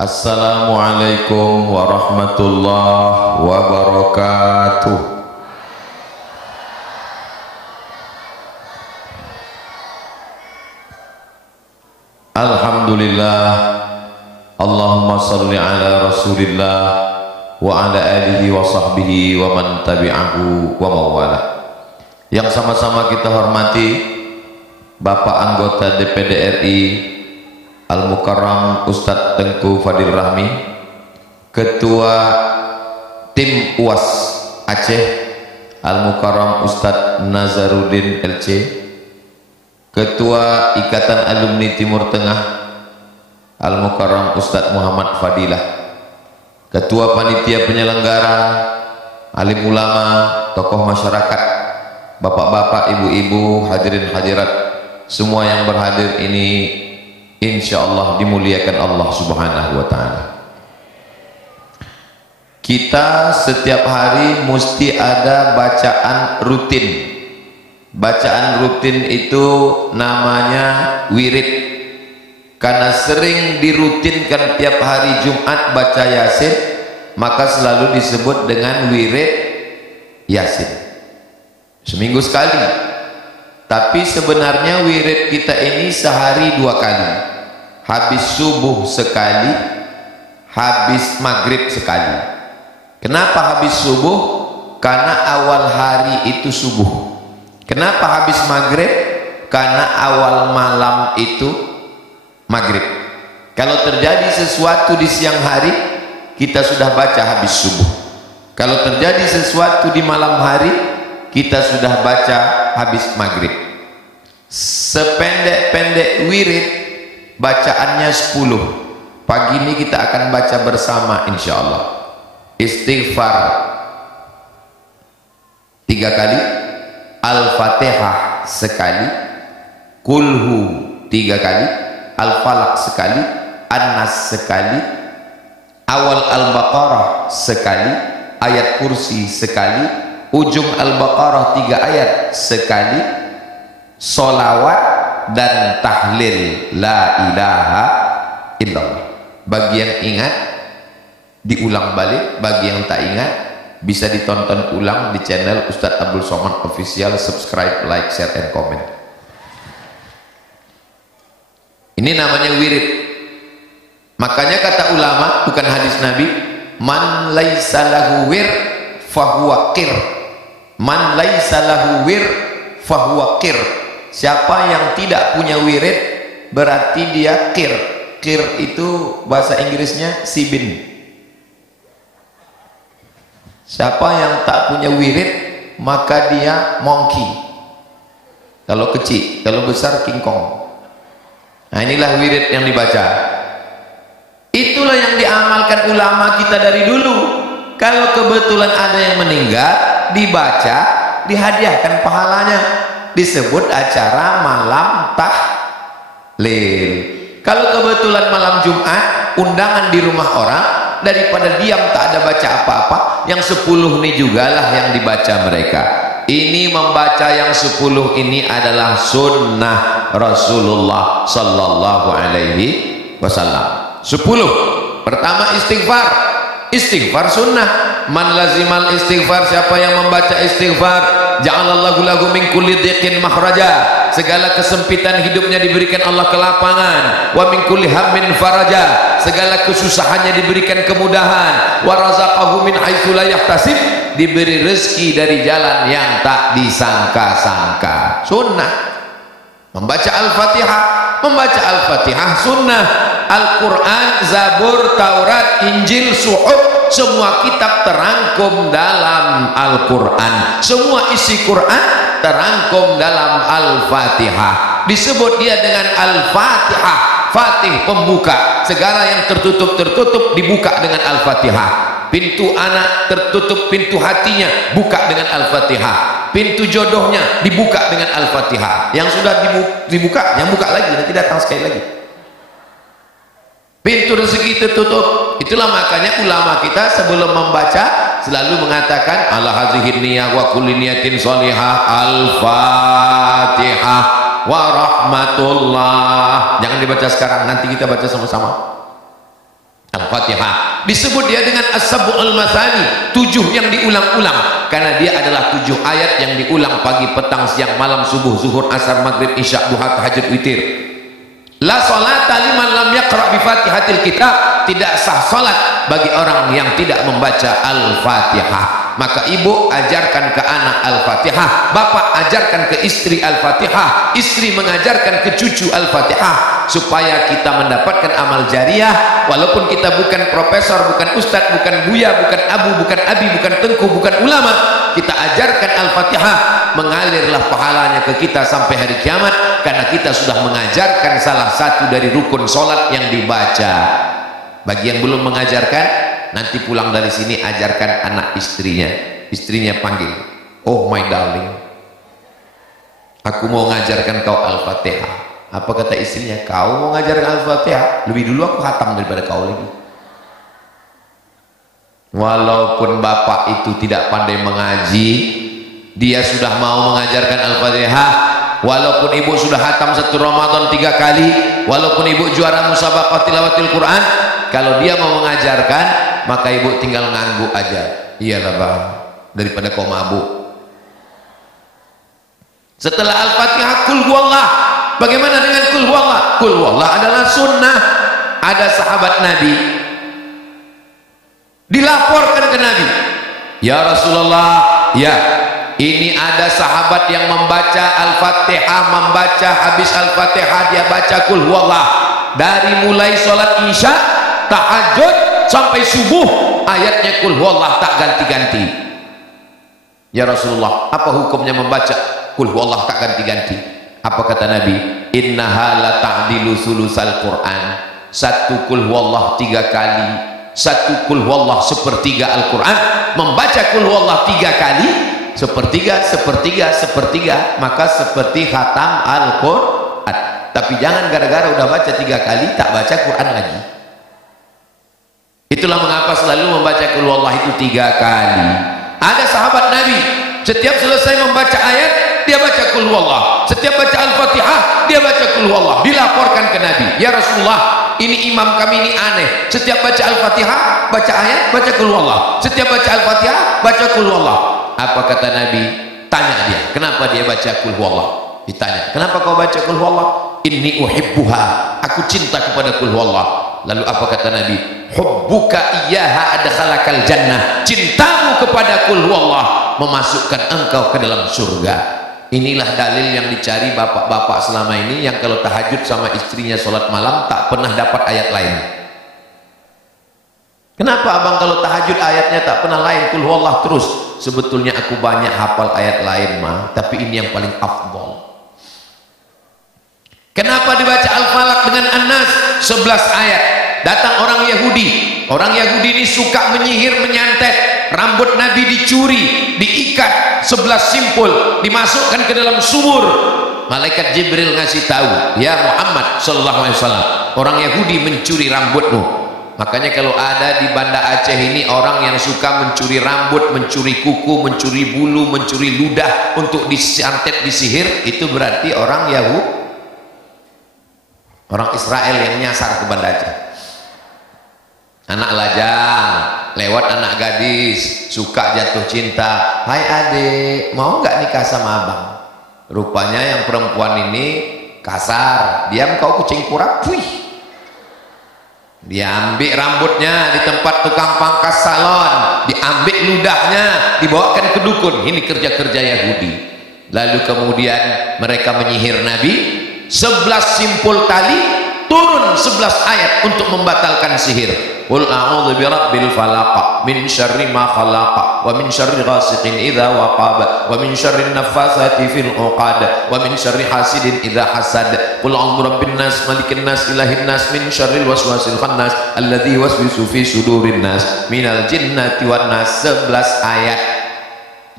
Assalamualaikum warahmatullahi wabarakatuh. Alhamdulillah, Allahumma salli ala Rasulillah wa ala alihi wa sahbihi wa man tabi'ahu wa mawala. Yang sama-sama kita hormati Bapak anggota DPD RI Al-Mukarram Ustadz Tengku Fadil Rahmi, Ketua Tim UAS Aceh Al-Mukarram Ustadz Nazaruddin LC, Ketua Ikatan Alumni Timur Tengah Al-Mukarram Ustadz Muhammad Fadilah, Ketua Panitia Penyelenggara, alim ulama, tokoh masyarakat, bapak-bapak, ibu-ibu, hadirin hadirat, semua yang berhadir ini insyaallah dimuliakan Allah Subhanahu wa ta'ala. Kita setiap hari mesti ada bacaan rutin. Bacaan rutin itu namanya wirid, karena sering dirutinkan tiap hari Jumat baca Yasin, maka selalu disebut dengan wirid Yasin. Seminggu sekali. Tapi sebenarnya wirid kita ini sehari 2 kali. Habis subuh sekali, habis maghrib sekali. Kenapa habis subuh? Karena awal hari itu subuh. Kenapa habis maghrib? Karena awal malam itu maghrib. Kalau terjadi sesuatu di siang hari, kita sudah baca habis subuh. Kalau terjadi sesuatu di malam hari, kita sudah baca habis maghrib. Sependek-pendek wirid bacaannya 10. Pagi ini kita akan baca bersama insyaallah. Istighfar 3 kali, Al-Fatihah sekali, Kulhu 3 kali, Al-Falaq sekali, An-Nas sekali, awal Al-Baqarah sekali, ayat kursi sekali, ujung Al-Baqarah 3 ayat sekali, solawat dan tahlil la ilaha illallah. Bagi yang ingat diulang balik, bagi yang tak ingat bisa ditonton ulang di channel Ustadz Abdul Somad Official. Subscribe, like, share, and comment. Ini namanya wirid. Makanya kata ulama, bukan hadis Nabi, man laisa lahu wir fahuwa qir. Man laisa lahu wir fahuwa qir. Siapa yang tidak punya wirid berarti dia qir. Qir itu bahasa Inggrisnya sibin. Siapa yang tak punya wirid maka dia monkey. Kalau kecil, kalau besar king kong. Nah, inilah wirid yang dibaca. Itulah yang diamalkan ulama kita dari dulu. Kalau kebetulan ada yang meninggal, dibaca, dihadiahkan pahalanya. Disebut acara malam tahlil. Kalau kebetulan malam Jumat, undangan di rumah orang, daripada diam tak ada baca apa-apa, yang 10 ini jugalah yang dibaca mereka. Ini membaca yang 10 ini adalah sunnah Rasulullah sallallahu alaihi wasallam. 10. Pertama istighfar. Istighfar sunnah. Man lazimal istighfar, siapa yang membaca istighfar, ja'alallahu lahu min kulli dhiqin makhraja, segala kesempitan hidupnya diberikan Allah kelapangan, wa min kulli hammin faraja, segala kesusahannya diberikan kemudahan, wa razaqahu min haitsu la yahtasib, diberi rezeki dari jalan yang tak disangka-sangka. Sunnah. Membaca Al-Fatihah. Membaca Al-Fatihah sunnah. Al-Quran, Zabur, Taurat, Injil, Suhuf, semua kitab terangkum dalam Al-Quran. Semua isi Quran terangkum dalam Al-Fatihah. Disebut dia dengan Al-Fatihah. Fatih pembuka. Segala yang tertutup dibuka dengan Al-Fatihah. Pintu anak tertutup, pintu hatinya buka dengan Al-Fatihah. Pintu jodohnya dibuka dengan Al-Fatihah. Yang sudah dibuka, yang buka lagi, nanti datang sekali lagi. Pintu rezeki tertutup. Itulah makanya ulama kita sebelum membaca selalu mengatakan ala hazihin niyah wa kulli niyatin sholihah, Al-Fatihah wa rahmatullah. Jangan dibaca sekarang, nanti kita baca sama-sama. Al-Fatihah. Disebut dia dengan as-sab'ul masani, 7 yang diulang-ulang, karena dia adalah 7 ayat yang diulang pagi, petang, siang, malam, subuh, zuhur, asar, maghrib, isya, duha, tahajud, witir. La salata liman lam yaqra bi Fatihatil kitab, tidak sah salat bagi orang yang tidak membaca Al-Fatihah. Maka ibu ajarkan ke anak Al-Fatihah, bapak ajarkan ke istri Al-Fatihah, istri mengajarkan ke cucu Al-Fatihah, supaya kita mendapatkan amal jariah. Walaupun kita bukan profesor, bukan ustadz, bukan buya, bukan abu, bukan abi, bukan tengku, bukan ulama, kita ajarkan Al-Fatihah, mengalirlah pahalanya ke kita sampai hari kiamat, karena kita sudah mengajarkan salah satu dari rukun sholat yang dibaca. Bagi yang belum mengajarkan, nanti pulang dari sini ajarkan anak istrinya panggil, oh my darling, aku mau mengajarkan kau Al-Fatihah. Apa kata istrinya? Kau mau mengajarkan Al-Fatihah? Lebih dulu aku khatam daripada kau lagi. Walaupun bapak itu tidak pandai mengaji, dia sudah mau mengajarkan Al-Fatihah. Walaupun ibu sudah khatam 1 Ramadan 3 kali, walaupun ibu juara musabaqah tilawatil Quran, kalau dia mau mengajarkan, maka ibu tinggal ngangguk aja. Iyalah bang, daripada kau mabuk. Setelah Al-Fatihah, kul huwallah. Bagaimana dengan kul huwallah? Kul huwallah adalah sunnah. Ada sahabat Nabi dilaporkan ke Nabi, ya Rasulullah, ya, ini ada sahabat yang membaca Al-Fatihah, membaca habis Al-Fatihah dia baca kul huwallah, dari mulai sholat isya, tahajud sampai subuh, ayatnya kul huwallah tak ganti-ganti. Ya Rasulullah, apa hukumnya membaca kul huwallah tak ganti-ganti? Apa kata Nabi? Innaha la ta'dilu sulusal Quran. 1 kul huwallah 3 kali, 1 kul huwallah sepertiga Al-Quran. Membaca kul huwallah 3 kali, sepertiga, maka seperti khatam Al-Quran. Tapi jangan gara-gara udah baca 3 kali tak baca Quran lagi. Itulah mengapa selalu membaca kul huwallah itu 3 kali. Ada sahabat Nabi, setiap selesai membaca ayat dia baca kul huwallah, setiap baca Al-Fatihah dia baca kul huwallah. Dilaporkan ke Nabi, ya Rasulullah, ini imam kami ini aneh, setiap baca Al-Fatihah baca ayat baca kul huwallah, setiap baca Al-Fatihah baca kul huwallah. Apa kata Nabi? Tanya dia, kenapa dia baca kul huwallah? Ditanya, kenapa kau baca kul huwallah? Inni uhibbuha, aku cinta kepada kul huwallah. Lalu apa kata Nabi? Hubbuka iyyaha adkhalakal jannah, cintamu kepada kul huwallah memasukkan engkau ke dalam surga. Inilah dalil yang dicari bapak-bapak selama ini, yang kalau tahajud sama istrinya sholat malam tak pernah dapat ayat lain. Kenapa abang kalau tahajud ayatnya tak pernah lain, kul huwallah terus? Sebetulnya aku banyak hafal ayat lain mah, tapi ini yang paling afdal. Kenapa dibaca Al-Falaq dengan An-Nas 11 ayat? Datang orang Yahudi. Orang Yahudi ini suka menyihir, menyantet. Rambut Nabi dicuri, diikat 11 simpul, dimasukkan ke dalam sumur. Malaikat Jibril ngasih tahu, ya Muhammad sallallahu alaihi wasallam, orang Yahudi mencuri rambutmu. Makanya kalau ada di Banda Aceh ini orang yang suka mencuri rambut, mencuri kuku, mencuri bulu, mencuri ludah untuk disantet, disihir, itu berarti orang Yahudi, orang Israel yang nyasar ke Banda Aceh. Anak lajang lewat anak gadis suka jatuh cinta, hai adik mau nggak nikah sama abang? Rupanya yang perempuan ini kasar, diam kau kucing kurap, wih, diambil rambutnya di tempat tukang pangkas salon, diambil ludahnya, dibawakan ke dukun. Ini kerja-kerja Yahudi. Lalu kemudian mereka menyihir Nabi, 11 simpul tali, turun 11 ayat untuk membatalkan sihir. Qul a'udzu birabbil falaq min syarri ma khalaq wa min syarri ghasiqin idza waqab wa min syarri naffasati fil 'uqad wa min syarri hasidin idza hasad. Qul a'udzu birabbin nas malikin nas ilahin nas min syarril waswasil khannas alladzi yuwaswisu fi sudurin nas minal jinnati wan nas. 11 ayat.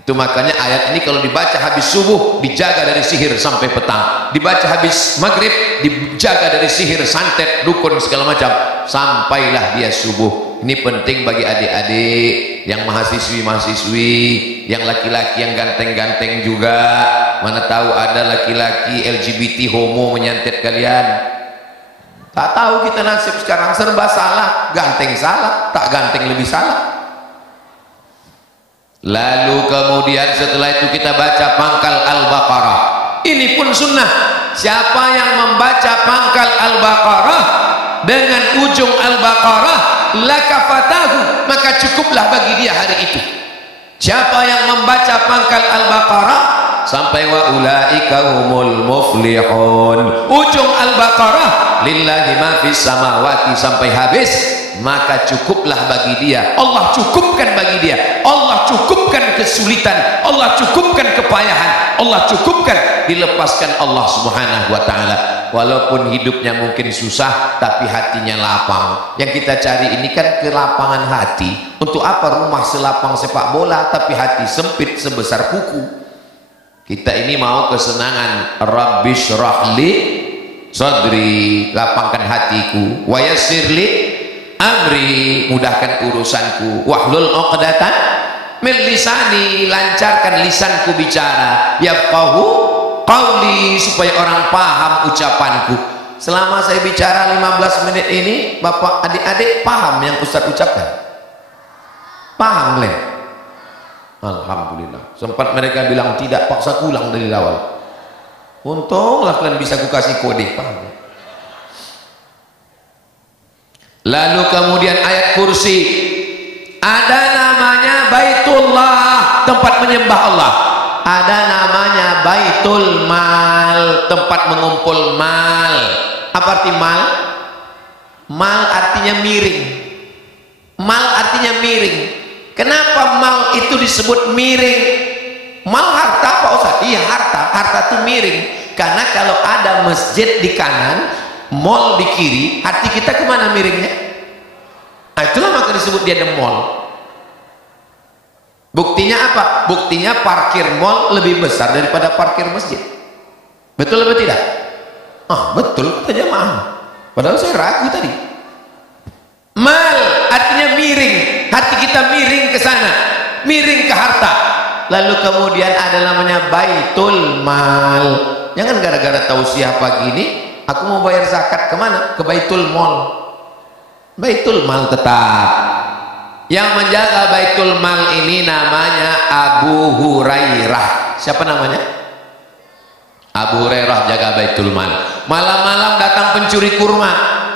Itu makanya ayat ini kalau dibaca habis subuh dijaga dari sihir sampai petang, dibaca habis maghrib dijaga dari sihir, santet, dukun segala macam, sampailah dia subuh. Ini penting bagi adik-adik yang mahasiswi-mahasiswi, yang laki-laki yang ganteng-ganteng juga. Mana tahu ada laki-laki LGBT homo menyantet kalian. Tak tahu kita nasib sekarang serba salah, ganteng salah, tak ganteng lebih salah. Lalu kemudian setelah itu kita baca pangkal Al-Baqarah. Ini pun sunnah. Siapa yang membaca pangkal Al-Baqarah dengan ujung Al-Baqarah, lakafatahu, maka cukuplah bagi dia hari itu. Siapa yang membaca pangkal Al-Baqarah sampai wa ulaika humul muflihun, ujung Al-Baqarah lillahi ma fis samawati sampai habis, maka cukuplah bagi dia. Allah cukupkan bagi dia. Allah cukupkan kesulitan, Allah cukupkan kepayahan, Allah cukupkan, dilepaskan Allah Subhanahu wa taala. Walaupun hidupnya mungkin susah tapi hatinya lapang. Yang kita cari ini kan kelapangan hati. Untuk apa rumah selapang sepak bola tapi hati sempit sebesar kuku? Kita ini mau kesenangan. Rabbi syrahli sadri, lapangkan hatiku, wa yassirli amri, mudahkan urusanku, wahlul 'uqdatan min lisani, lancarkan lisanku bicara, yafqahu qauli, supaya orang paham ucapanku. Selama saya bicara 15 menit ini, Bapak adik-adik paham yang Ustaz ucapkan? Paham, Len? Alhamdulillah. Sempat mereka bilang tidak, paksa pulang dari awal. Untunglah kalian bisa kukasih kode, paham? Lalu kemudian ayat kursi, ada namanya Baitullah, tempat menyembah Allah. Ada namanya Baitul Mal, tempat mengumpul mal. Apa arti mal? Mal artinya miring. Mal artinya miring. Kenapa mal itu disebut miring? Mal harta apa Ustaz? Iya harta. Harta itu miring. Karena kalau ada masjid di kanan, mall di kiri, hati kita kemana miringnya? Nah, itulah maka disebut dia the mall. Buktinya apa? Buktinya parkir mall lebih besar daripada parkir masjid. Betul atau tidak? Ah, betul kata jemaah. Padahal saya ragu tadi. Mal artinya miring. Hati kita miring ke sana, miring ke harta. Lalu kemudian ada namanya Baitul Mal. Jangan gara-gara tausiah pagi ini aku mau bayar zakat kemana? Ke Baitul Mal. Baitul Mal tetap. Yang menjaga Baitul Mal ini namanya Abu Hurairah. Siapa namanya? Abu Hurairah jaga Baitul Mal. Malam-malam datang pencuri kurma,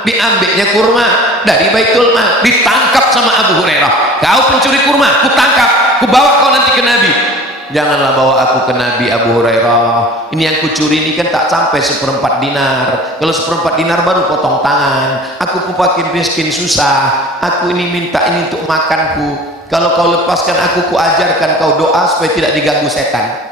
diambilnya kurma dari Baitul Mal, ditangkap sama Abu Hurairah. Kau pencuri kurma, ku tangkap, ku bawa kau nanti ke Nabi. Janganlah bawa aku ke Nabi Abu Hurairah. Ini yang kucuri ini kan tak sampai 1/4 dinar. Kalau 1/4 dinar baru potong tangan. Aku kupakin miskin susah. Aku ini minta ini untuk makanku. Kalau kau lepaskan aku, ku ajarkan kau doa supaya tidak diganggu setan.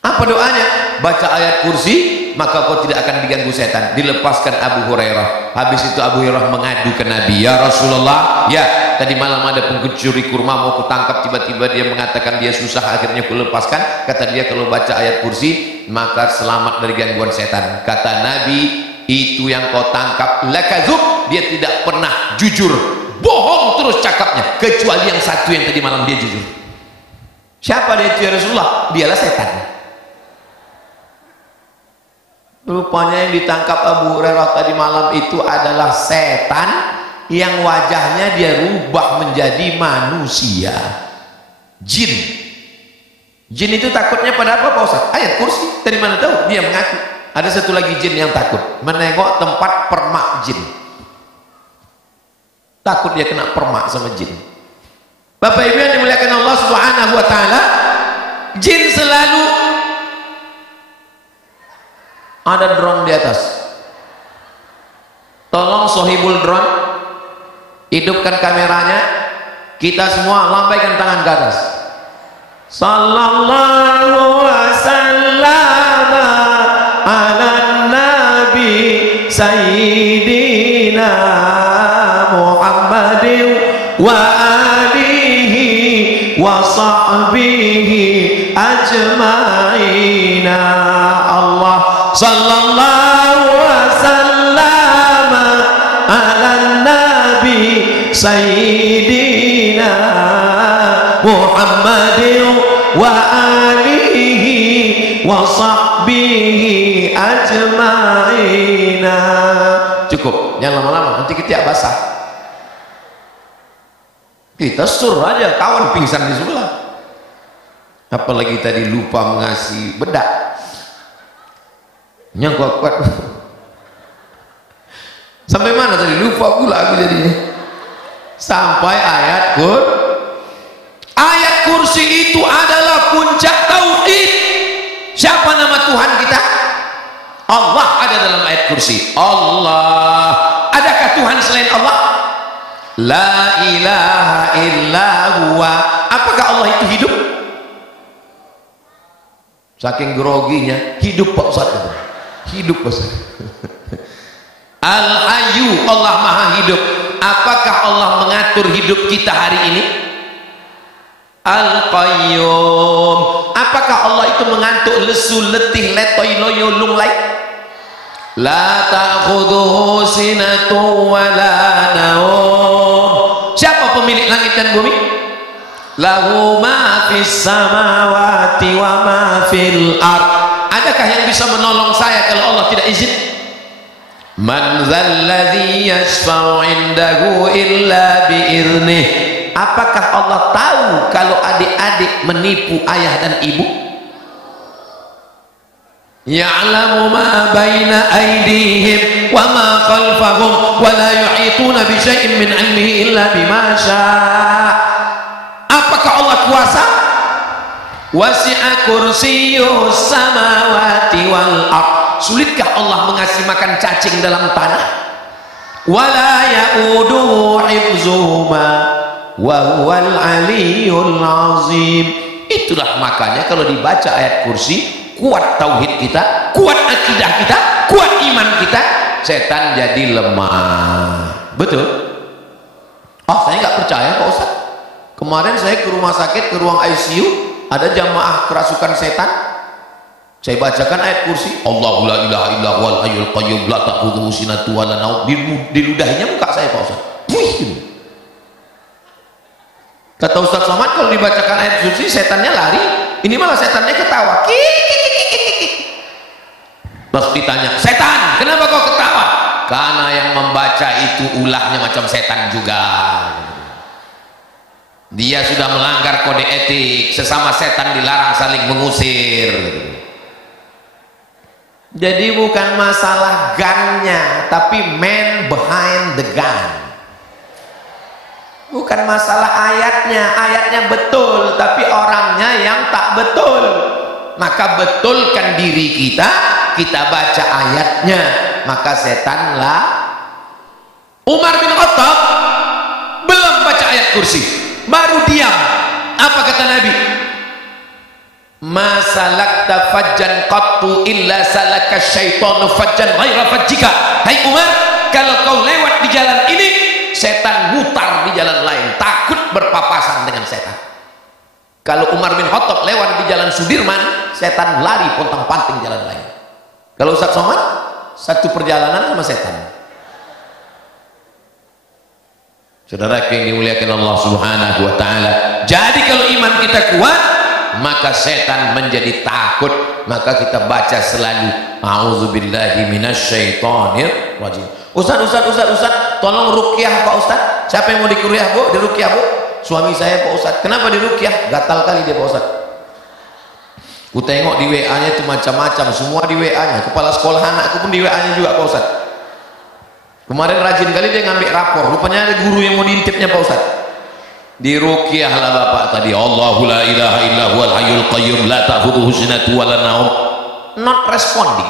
Apa doanya? Baca ayat kursi, maka kau tidak akan diganggu setan. Dilepaskan Abu Hurairah. Habis itu Abu Hurairah mengadu ke Nabi, ya Rasulullah, ya tadi malam ada pencuri kurma mau kutangkap, tiba-tiba dia mengatakan dia susah, akhirnya ku lepaskan. Kata dia kalau baca ayat kursi maka selamat dari gangguan setan. Kata Nabi, itu yang kau tangkap lakadzub, dia tidak pernah jujur, bohong terus cakapnya, kecuali yang satu yang tadi malam dia jujur. Siapa dia itu ya Rasulullah? Dialah setan. Rupanya yang ditangkap Abu Hurairah tadi malam itu adalah setan yang wajahnya dia rubah menjadi manusia. Jin. Jin itu takutnya pada apa Pak Ustaz? Ayat kursi. Dari mana tahu? Dia mengaku. Ada satu lagi jin yang takut, menengok tempat permak jin. Takut dia kena permak sama jin. Bapak Ibu yang dimuliakan Allah Subhanahu wa taala, jin selalu ada drone di atas. Tolong sohibul drone, hidupkan kameranya. Kita semua lambaikan tangan ke atas. Sallallahu wasallam ala nabi sayyidina Muhammadin wa alihi wa sahbihi ajma'ina. Allah sallallahu wasallam ala nabi sayyidina Muhammadin wa alihi wa sahbihi sahbihi ajma'ina. Cukup, jangan lama-lama, nanti kita basah. Kita sur aja, kawan pingsan di sebelah. Apalagi tadi lupa mengasih bedak. Yang kuat-kuat. Sampai mana tadi? Lupa pula aku jadinya. Sampai ayat kursi itu adalah puncak tauhid. Siapa nama Tuhan kita? Allah ada dalam ayat kursi. Allah. Adakah Tuhan selain Allah? La ilaha illa huwa. Apakah Allah itu hidup? Saking groginya, hidup Pak Ustaz. Hidup Pak Ustaz. Al-Hayyu, Allah Maha Hidup. Apakah Allah mengatur hidup kita hari ini? Al-Qayyum. Apakah Allah itu mengantuk, lesu, letih, letoy, loyo, lunglai? La ta'khudhuhu sinatun wa la naum. Siapa pemilik langit dan bumi? Lahu ma fis samawati wa ma fil ard. Adakah yang bisa menolong saya kalau Allah tidak izin? Man dzalladzi yashfa'u 'indahu illa bi'idnih. Apakah Allah tahu kalau adik-adik menipu ayah dan ibu? Ya'lamu ma baina aydihim wa ma khalfahum wa la yuhituna bi syai'in min 'ilmihi illa bima syaa'. Apakah Allah kuasa? Wasi'a kursiyyus samawati wal ardh. Sulitkah Allah mengasih makan cacing dalam tanah? Wala ya'uduhu hifzuhuma wa huwal aliyyul azim. Itulah makanya kalau dibaca ayat kursi, kuat tauhid kita, kuat akidah kita, kuat iman kita, setan jadi lemah. Betul? Oh, saya nggak percaya Pak Ustaz. Kemarin saya ke rumah sakit, ke ruang ICU, ada jamaah kerasukan setan. Saya bacakan ayat kursi, Allahu la ilaha illa huwal hayyul qayyum la ta'khudhuhu sinatun wa la naum. Diludahinya muka saya Pak Ustaz. Wih. Kata Ustaz Somad, kalau dibacakan ayat kursi setannya lari, ini malah setannya ketawa. Terus ditanya, setan, kenapa kau ketawa? Karena yang membaca itu ulahnya macam setan juga. Dia sudah melanggar kode etik, sesama setan dilarang saling mengusir. Jadi bukan masalah gunnya, tapi man behind the gun. Bukan masalah ayatnya, ayatnya betul, tapi orangnya yang tak betul. Maka betulkan diri kita, kita baca ayatnya, maka setanlah. Umar bin Khattab belum baca ayat kursi, baru diam. Apa kata Nabi? Ma salakta fajjan qattu illa salaka syaitanu fajjan ghaira fajjika. Hai Umar, kalau kau lewat di jalan ini, setan mutar di jalan lain, takut berpapasan dengan setan. Kalau Umar bin Khattab lewat di jalan Sudirman, setan lari pontang-panting jalan lain. Kalau Ustaz Somad, satu perjalanan sama setan. Saudara yang dimuliakan Allah Subhanahu wa taala. Jadi kalau iman kita kuat, maka setan menjadi takut. Maka kita baca selalu a'udzubillahi minasyaitonir rajim. Ustaz, tolong ruqyah Pak Ustaz. Siapa yang mau diruqyah Bu? Diruqyah Bu? Suami saya Pak Ustaz. Kenapa diruqyah? Gatal kali dia Pak Ustaz. Ku tengok di WA-nya itu macam-macam, semua di WA-nya. Kepala sekolah anakku pun di WA-nya juga Pak Ustaz. Kemarin rajin kali dia ngambil rapor, rupanya ada guru yang mau diintipnya Pak Ustaz. Diruqyahlah Bapak tadi, Allahu la ilaha illa huwal hayyul qayyum la ta'khudhuhu sinatun wa la naum. Not responding.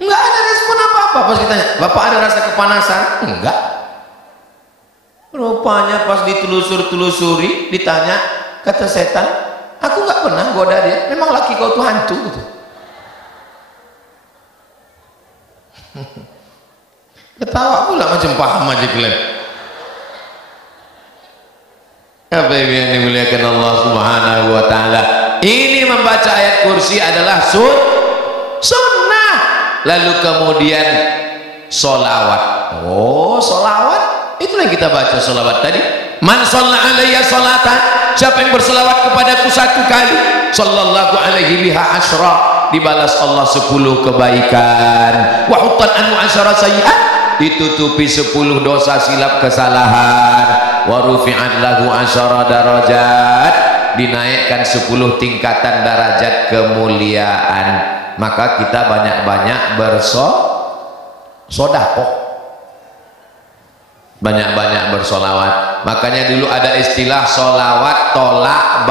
Enggak ada respon apa-apa. Pas ditanya, Bapak ada rasa kepanasan? Enggak. Rupanya pas ditelusuri, ditanya, kata setan, aku enggak pernah goda dia. Memang laki kau tuh hantu gitu. Ketawa pula macam paham aja kalian. Apa yang dimuliakan Allah Subhanahu wa taala. Ini membaca ayat kursi adalah sunnah. Lalu kemudian solawat. Oh, solawat. Itulah yang kita baca solawat tadi. Man shalla alayya salatan. Siapa yang bersolawat kepadaku satu kali, sallallahu alaihi biha asyra. dibalas Allah 10 kebaikan. Wa huttan anhu 10 sayyi'at, ditutupi 10 dosa silap kesalahan. Wa rufi'at lahu 10 darajat, dinaikkan 10 tingkatan derajat kemuliaan. Maka kita banyak-banyak bersedekah, banyak-banyak bersolawat. Makanya dulu ada istilah solawat tolak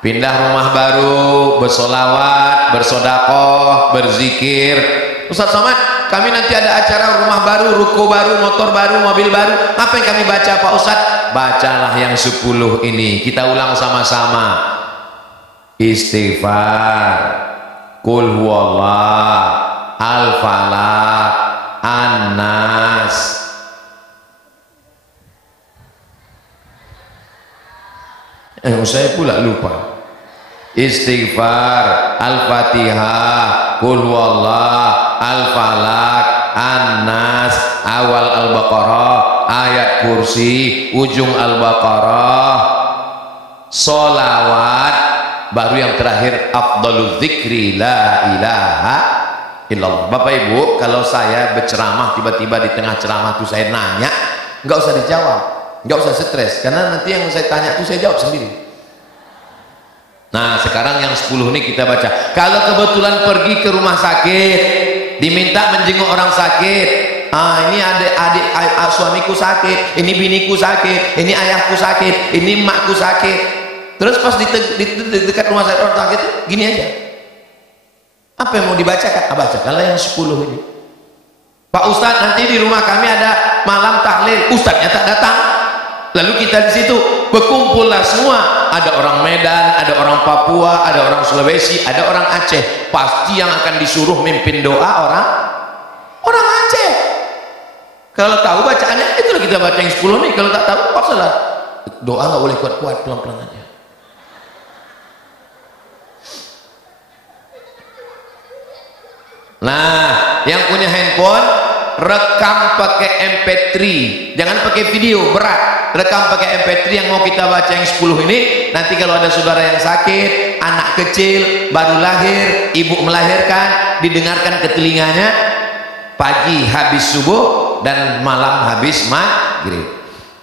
pindah rumah baru, bersolawat, bersodakoh, berzikir. Ustaz Somad, kami nanti ada acara rumah baru, ruko baru, motor baru, mobil baru, apa yang kami baca Pak Ustaz? Bacalah yang 10 ini, kita ulang sama-sama. Istighfar, Qul huwallah, Al-Falaq, An-Nas. Saya pula lupa. Istighfar, Al-Fatihah, Qul huwallah, Al-Falaq, An-Nas, awal Al-Baqarah, ayat kursi, ujung Al-Baqarah, solawat, baru yang terakhir afdalul dzikri la ilaha illallah. Bapak Ibu, kalau saya berceramah tiba-tiba di tengah ceramah itu saya nanya, nggak usah dijawab, nggak usah stres, karena nanti yang saya tanya itu saya jawab sendiri. Nah, sekarang yang 10 ini kita baca. Kalau kebetulan pergi ke rumah sakit, diminta menjenguk orang sakit, ini adik suamiku sakit, ini biniku sakit, ini ayahku sakit, ini emakku sakit. Terus pas di dekat rumah sakit orang sakit, gini aja, apa yang mau dibacakan? Bacakanlah yang 10 ini. Pak Ustadz, nanti di rumah kami ada malam tahlil, Ustadznya tak datang. Lalu kita di situ berkumpullah semua. Ada orang Medan, ada orang Papua, ada orang Sulawesi, ada orang Aceh. Pasti yang akan disuruh mimpin doa orang Aceh. Kalau tahu bacaannya, itulah kita baca yang 10 nih. Kalau tak tahu, paksalah. Doa nggak boleh kuat-kuat, pelan-pelan aja. Nah, yang punya handphone, rekam pakai MP3, jangan pakai video, berat. Rekam pakai MP3 yang mau kita baca yang 10 ini. Nanti kalau ada saudara yang sakit, anak kecil baru lahir, ibu melahirkan, didengarkan ke telinganya pagi habis subuh dan malam habis maghrib.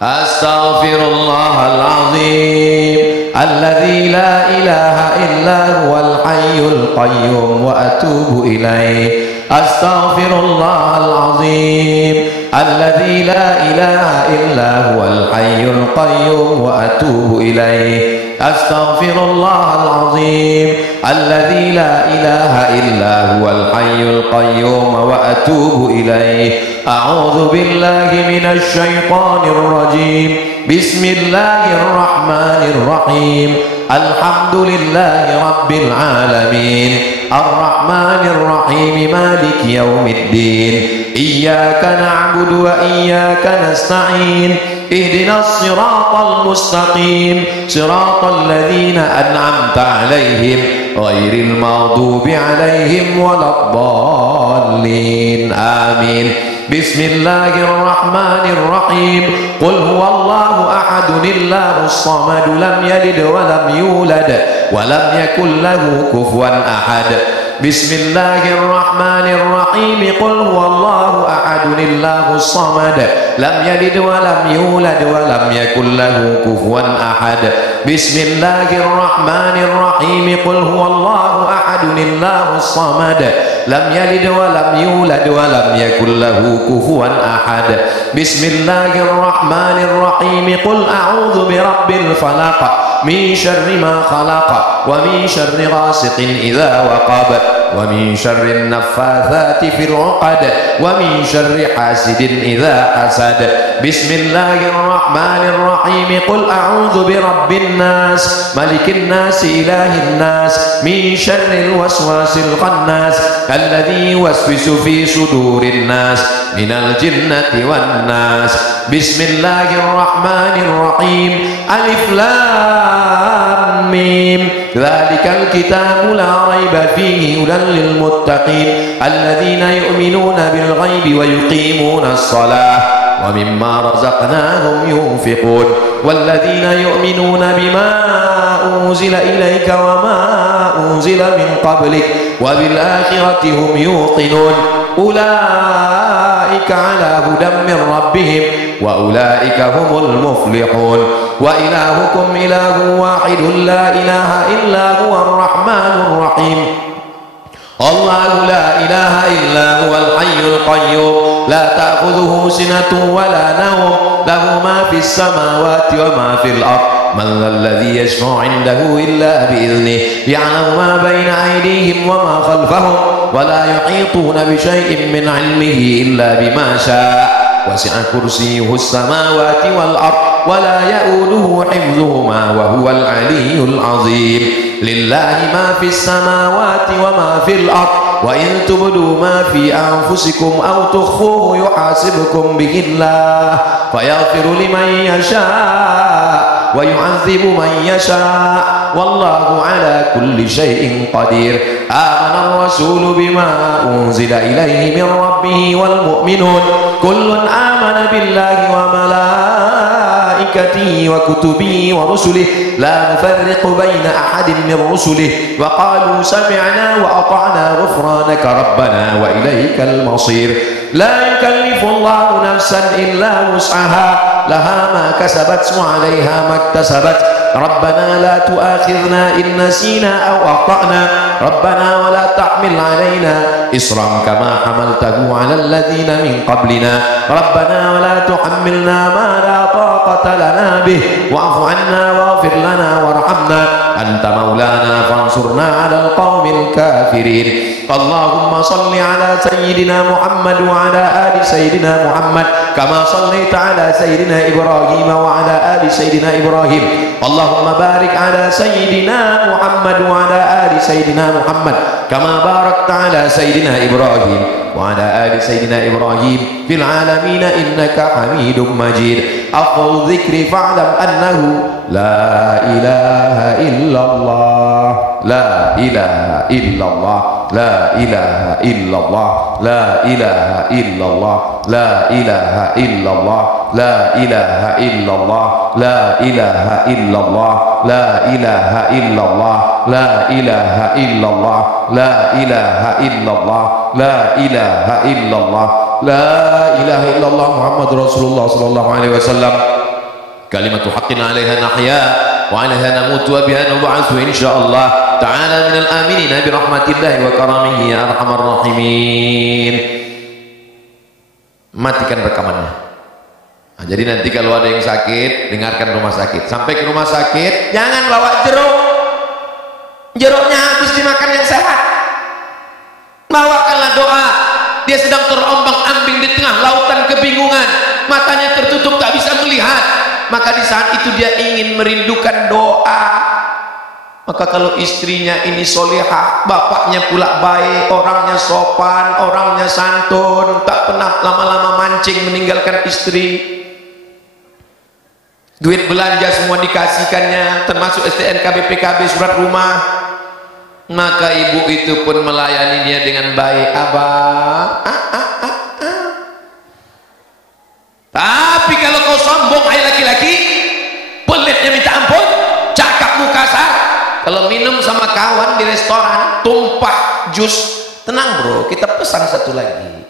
Astaghfirullahaladzim alladzi la ilaha illa huwal hayyul qayyum wa atubu ilaih. Astaghfirullahaladzim alladzi la ilaha illa huwal hayyul qayyum wa atubu ilaih. Astaghfirullahaladzim alladzi la ilaha illa huwal hayyul qayyum wa atubu ilaih. A'udzu billahi minasy syaithanir rajim. Bismillahirrahmanirrahim. Alhamdulillahi rabbil alamin. Ar-Rahmanir Rahim. Maliki yaumiddin. Iyyaka na'budu wa iyyaka nasta'in. Ihdinas siratal mustaqim. Siratal ladzina an'amta 'alaihim ghairil maghdubi 'alaihim waladdallin. Amin. Bismillahirrahmanirrahim. Qul huwallahu ahadun illahus samad lam yalid wa lam yulad wa lam yakul lahu kufuwan ahad. Bismillahirrahmanirrahim. Qul huwallahu ahadun illahus samad lam yalid wa lam yulad wa lam yakul lahu kufuwan ahad. Bismillahirrahmanirrahim. Qul huwallahu ahadun illahus samad lam yalid wa lam yulad wa lam yakul lahu kufuwan ahad. Bismillahirrahmanirrahim. Qul a'udzu birabbil falaq min syarri ma khalaq wa min syarri ghasiqin idza waqab wa min syarri naffatsati fil 'uqad wa min syarri hasidin idza hasad. Bismillahirrahmanirrahim. Qul a'udzu birabbin nas malikin nas ilahin nas min syarril waswasil khannas alladzi yuwaswisu fi sudurin nas minal jinnati wan nas. Bismillahirrahmanirrahim. Alif lam mim. Dzalikal kitabu la raiba fihi hudan lil muttaqin alladzina yu'minuna bil ghaibi wa yuqimuna as-shalah ومما رزقناهم ينفقون والذين يؤمنون بما أنزل إليك وما أنزل من قبلك وبالآخرة هم يوقنون أولئك على هدى من ربهم وأولئك هم المفلحون وإلهكم إله واحد لا إله إلا هو الرحمن الرحيم الله لا إله إلا هو الحي القيوم لا تأخذه سنة ولا نوم له ما في السماوات وما في الأرض من ذا الذي يشفع عنده إلا بإذنه يعلم ما بين أيديهم وما خلفهم ولا يحيطون بشيء من علمه إلا بما شاء وسع كرسيه السماوات والأرض ولا يؤوده حفظهما وهو العلي العظيم لله ما في السماوات وما في الأرض وإن تبدوا ما في أنفسكم أو تخفوه يحاسبكم به الله فيغفر لمن يشاء ويعذب من يشاء والله على كل شيء قدير آمن الرسول بما أنزل إليه من ربه والمؤمنون كل آمن بالله وملائكته وكتبه ورسله لا نفرق بين أحد من رسله وقالوا سمعنا وأطعنا غفرانك ربنا وإليك المصير لا يكلف الله نفسا إلا وسعها لها ما كسبت وعليها ما اكتسبت ربنا لا تؤاخذنا إن نسينا أو أخطأنا ربنا ولا تحمل علينا إصرا كما حملته على الذين من قبلنا ربنا ولا تحملنا ما لا طاقة لنا به واعف عنا واغفر لنا وارحمنا أنت مولانا فانصرنا على القوم الكافرين اللهم صل على سيدنا محمد وعلى آل سيدنا محمد كما صليت على سيدنا إبراهيم وعلى آل سيدنا إبراهيم اللهم بارك على سيدنا محمد وعلى آل سيدنا محمد كما باركت على سيدنا إبراهيم وعلى آل سيدنا إبراهيم في العالمين إنك حميد مجيد أفضل الذكر فاعلم أنه لا إله إلا الله لا إله إلا الله لا إله إلا الله لا إله إلا الله لا إله إلا الله لا إله إلا الله لا إله إلا الله لا إله إلا الله لا إله إلا الله لا إله إلا الله لا إله إلا الله لا إله إلا الله محمد رسول الله صلى الله عليه وسلم كلمة حق عليها نحيا وعليها نموت وبها نبعث إن شاء الله تعالى من الآمنين برحمة الله وكرمه يا أرحم الراحمين. Matikan rekamannya. Nah, jadi nanti kalau ada yang sakit, dengarkan rumah sakit. Sampai ke rumah sakit, jangan bawa jeruk. Jeruknya habis dimakan yang sehat. Bawakanlah doa. Dia sedang terombang-ambing di tengah lautan kebingungan. Matanya tertutup, tak bisa melihat. Maka di saat itu dia ingin merindukan doa. Maka kalau istrinya ini solehah, bapaknya pula baik, orangnya sopan, orangnya santun, tak pernah lama-lama mancing meninggalkan istri. Duit belanja semua dikasihkannya, termasuk STNK, BPKB, surat rumah. Maka ibu itu pun melayani dia dengan baik. Abang, Tapi kalau kau sombong, hai laki-laki, pelitnya minta ampun, cakapmu kasar. Kalau minum sama kawan di restoran, tumpah jus, tenang bro, kita pesan satu lagi.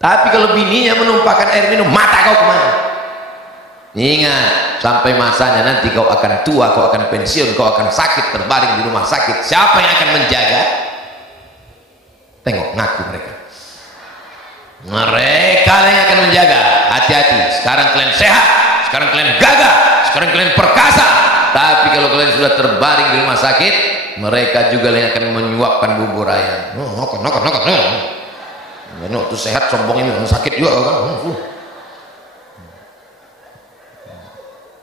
Tapi kalau bininya menumpahkan air minum, mata kau kemana? Ingat, sampai masanya nanti kau akan tua, kau akan pensiun, kau akan sakit, terbaring di rumah sakit. Siapa yang akan menjaga? Tengok, ngaku mereka. Mereka yang akan menjaga. Hati-hati, sekarang kalian sehat, sekarang kalian gagah, sekarang kalian perkasa. Tapi kalau kalian sudah terbaring di rumah sakit, mereka juga yang akan menyuapkan bubur ayam. Enak tuh sehat, sombong ini sakit juga kan.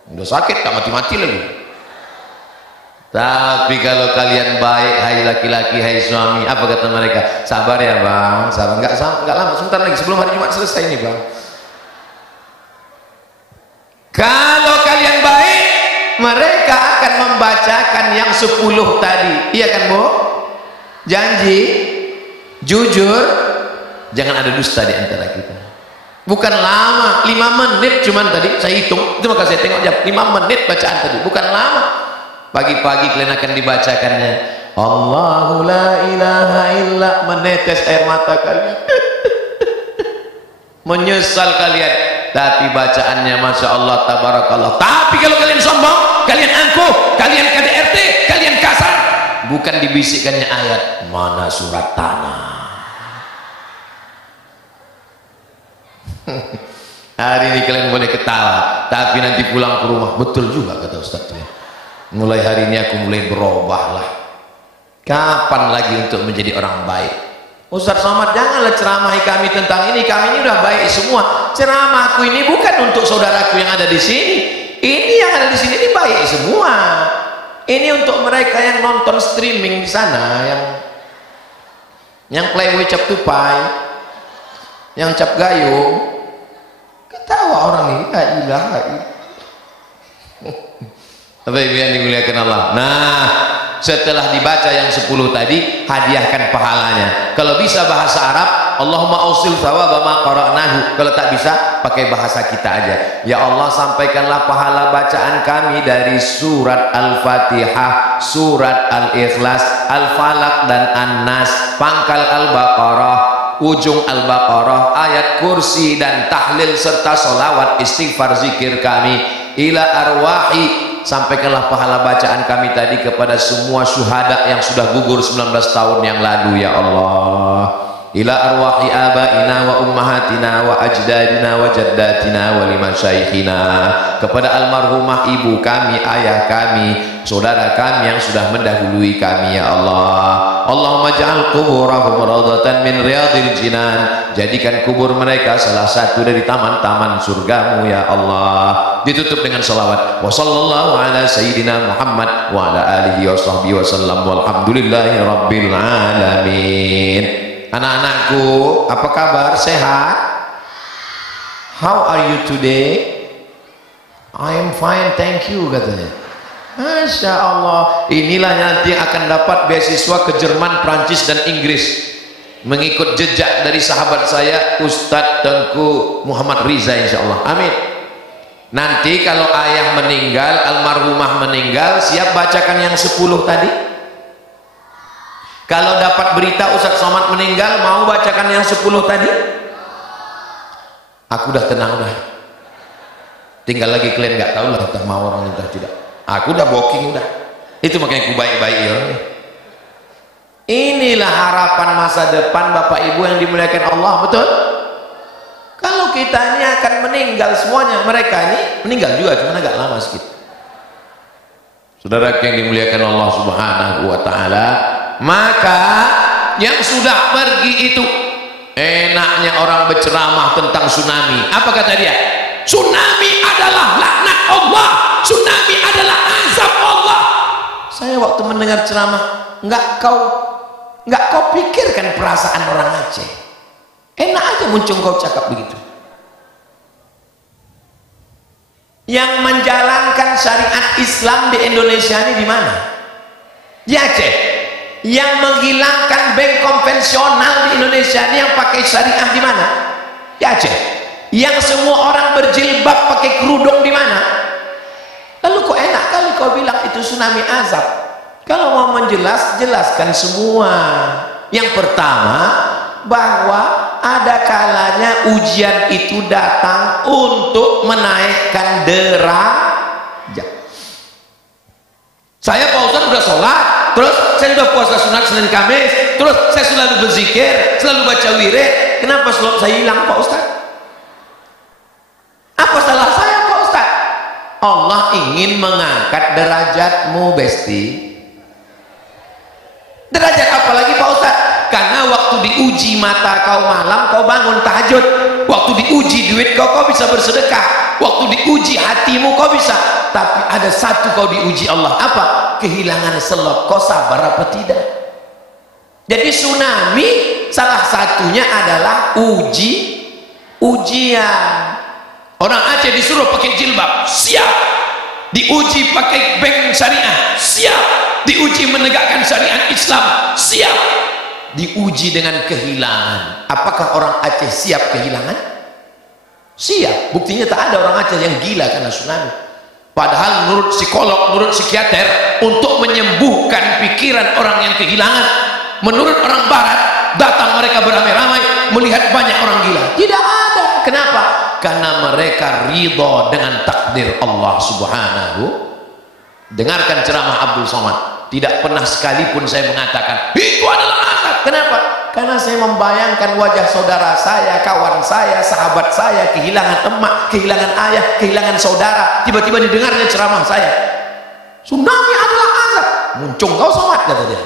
Udah sakit, tak mati-mati lagi. Tapi kalau kalian baik, hai laki-laki, hai suami, apa kata mereka? Sabar ya bang, sabar. Enggak lama, sebentar lagi sebelum hari Jumat selesai nih bang. Kalau kalian baik, mereka akan membacakan yang 10 tadi. Iya kan bu? Janji, jujur, jangan ada dusta di antara kita. Bukan lama, 5 menit cuman tadi saya hitung, itu maka saya tengok jam, 5 menit bacaan tadi, bukan lama. Pagi-pagi kalian akan dibacakannya Allahu la ilaha illa, menetes air mata kalian menyesal kalian, tapi bacaannya Masya Allah tabarakallah. Tapi kalau kalian sombong, kalian angkuh, kalian KDRT, kalian kasar, bukan dibisikkannya ayat, mana surat tanah. Hari ini kalian boleh ketawa, tapi nanti pulang ke rumah, betul juga kata Ustaz ya. Mulai hari ini aku mulai berubah lah. Kapan lagi untuk menjadi orang baik? Ustaz Somad, janganlah ceramahi kami tentang ini. Kami ini udah baik semua. Ceramahku ini bukan untuk saudaraku yang ada di sini. Ini yang ada di sini ini baik semua. Ini untuk mereka yang nonton streaming di sana, yang playboy cap tupai, yang cap gayung. Ketawa orang ini, la ilaha illallah. Bapak Ibu yang dimuliakan Allah. Nah, setelah dibaca yang 10 tadi, hadiahkan pahalanya. Kalau bisa bahasa Arab, Allahumma ausil thawaba ma qara'nahu. Kalau tak bisa, pakai bahasa kita aja. Ya Allah, sampaikanlah pahala bacaan kami dari surat Al-Fatihah, surat Al-Ikhlas, Al-Falaq dan An-Nas, pangkal Al-Baqarah, ujung Al-Baqarah, ayat kursi dan tahlil serta solawat istighfar zikir kami ila arwahi. Sampaikanlah pahala bacaan kami tadi kepada semua syuhada yang sudah gugur 19 tahun yang lalu ya Allah. Ila arwahi abaina wa ummahatina wa ajdadina wa jaddatina wa limasyaikhina, kepada almarhumah ibu kami, ayah kami, saudara kami yang sudah mendahului kami ya Allah. Allahumma ja'al kuburahum rawdatan min riyadil jinan, jadikan kubur mereka salah satu dari taman-taman surgamu ya Allah. Ditutup dengan salawat wa sallallahu ala sayyidina Muhammad wa ala alihi wa sahbihi wa sallam walhamdulillahi rabbil alamin. Anak-anakku, apa kabar? Sehat? How are you today? I am fine, thank you katanya. Masya Allah, inilah nanti akan dapat beasiswa ke Jerman, Prancis dan Inggris, mengikut jejak dari sahabat saya Ustadz Tengku Muhammad Riza insya Allah. Amin. Nanti kalau ayah meninggal, almarhumah meninggal, siap bacakan yang 10 tadi? Kalau dapat berita Ustaz Somad meninggal, mau bacakan yang 10 tadi? Aku udah tenang dah. Tinggal lagi kalian nggak tahu lah entah mau orang entah tidak. Aku udah booking udah. Itu makanya aku baik-baik ya. Inilah harapan masa depan Bapak Ibu yang dimuliakan Allah, betul? Kalau kita ini akan meninggal semuanya, mereka ini meninggal juga, cuma agak lama sedikit. Saudara yang dimuliakan Allah Subhanahu wa taala, maka yang sudah pergi itu enaknya orang berceramah tentang tsunami. Apa kata dia? Tsunami adalah laknat Allah, tsunami adalah azab Allah. Saya waktu mendengar ceramah, nggak kau pikirkan perasaan orang Aceh. Enak aja muncul kau cakap begitu. Yang menjalankan syariat Islam di Indonesia ini di mana? Di Aceh. Yang menghilangkan bank konvensional di Indonesia ini yang pakai syariah di mana? Di Aceh. Yang semua orang berjilbab pakai kerudung di mana? Lalu kok enak kali kau bilang itu tsunami azab? Kalau mau jelaskan semua. Yang pertama, bahwa ada kalanya ujian itu datang untuk menaikkan derajat. Saya Pak Ustaz udah sholat, terus saya sudah puasa sunat Senin Kamis, terus saya selalu berzikir, selalu baca wirid. Kenapa selalu saya hilang Pak Ustaz? Apa salah saya Pak Ustaz? Allah ingin mengangkat derajatmu Besti. Derajat apa lagi Pak Ustaz? Karena waktu diuji mata kau malam, kau bangun tahajud. Waktu diuji duit kau bisa bersedekah. Waktu diuji hatimu kau bisa. Tapi ada satu kau diuji Allah. Apa? Kehilangan selop. Kau sabar apa tidak? Jadi tsunami salah satunya adalah ujian. Orang Aceh disuruh pakai jilbab, siap. Diuji pakai bank syariah, siap. Diuji menegakkan syariat Islam, siap. Diuji dengan kehilangan. Apakah orang Aceh siap kehilangan? Siap, buktinya tak ada orang Aceh yang gila karena tsunami. Padahal menurut psikolog, menurut psikiater, untuk menyembuhkan pikiran orang yang kehilangan, menurut orang barat, datang mereka beramai-ramai melihat banyak orang gila. Tidak ada. Kenapa? Karena mereka ridha dengan takdir Allah Subhanahu. Dengarkan ceramah Abdul Somad. Tidak pernah sekalipun saya mengatakan itu adalah azab. Kenapa? Karena saya membayangkan wajah saudara saya, kawan saya, sahabat saya kehilangan emak, kehilangan ayah, kehilangan saudara. Tiba-tiba didengarnya ceramah saya, tsunami adalah azab. Muncung kau Somad, kata dia.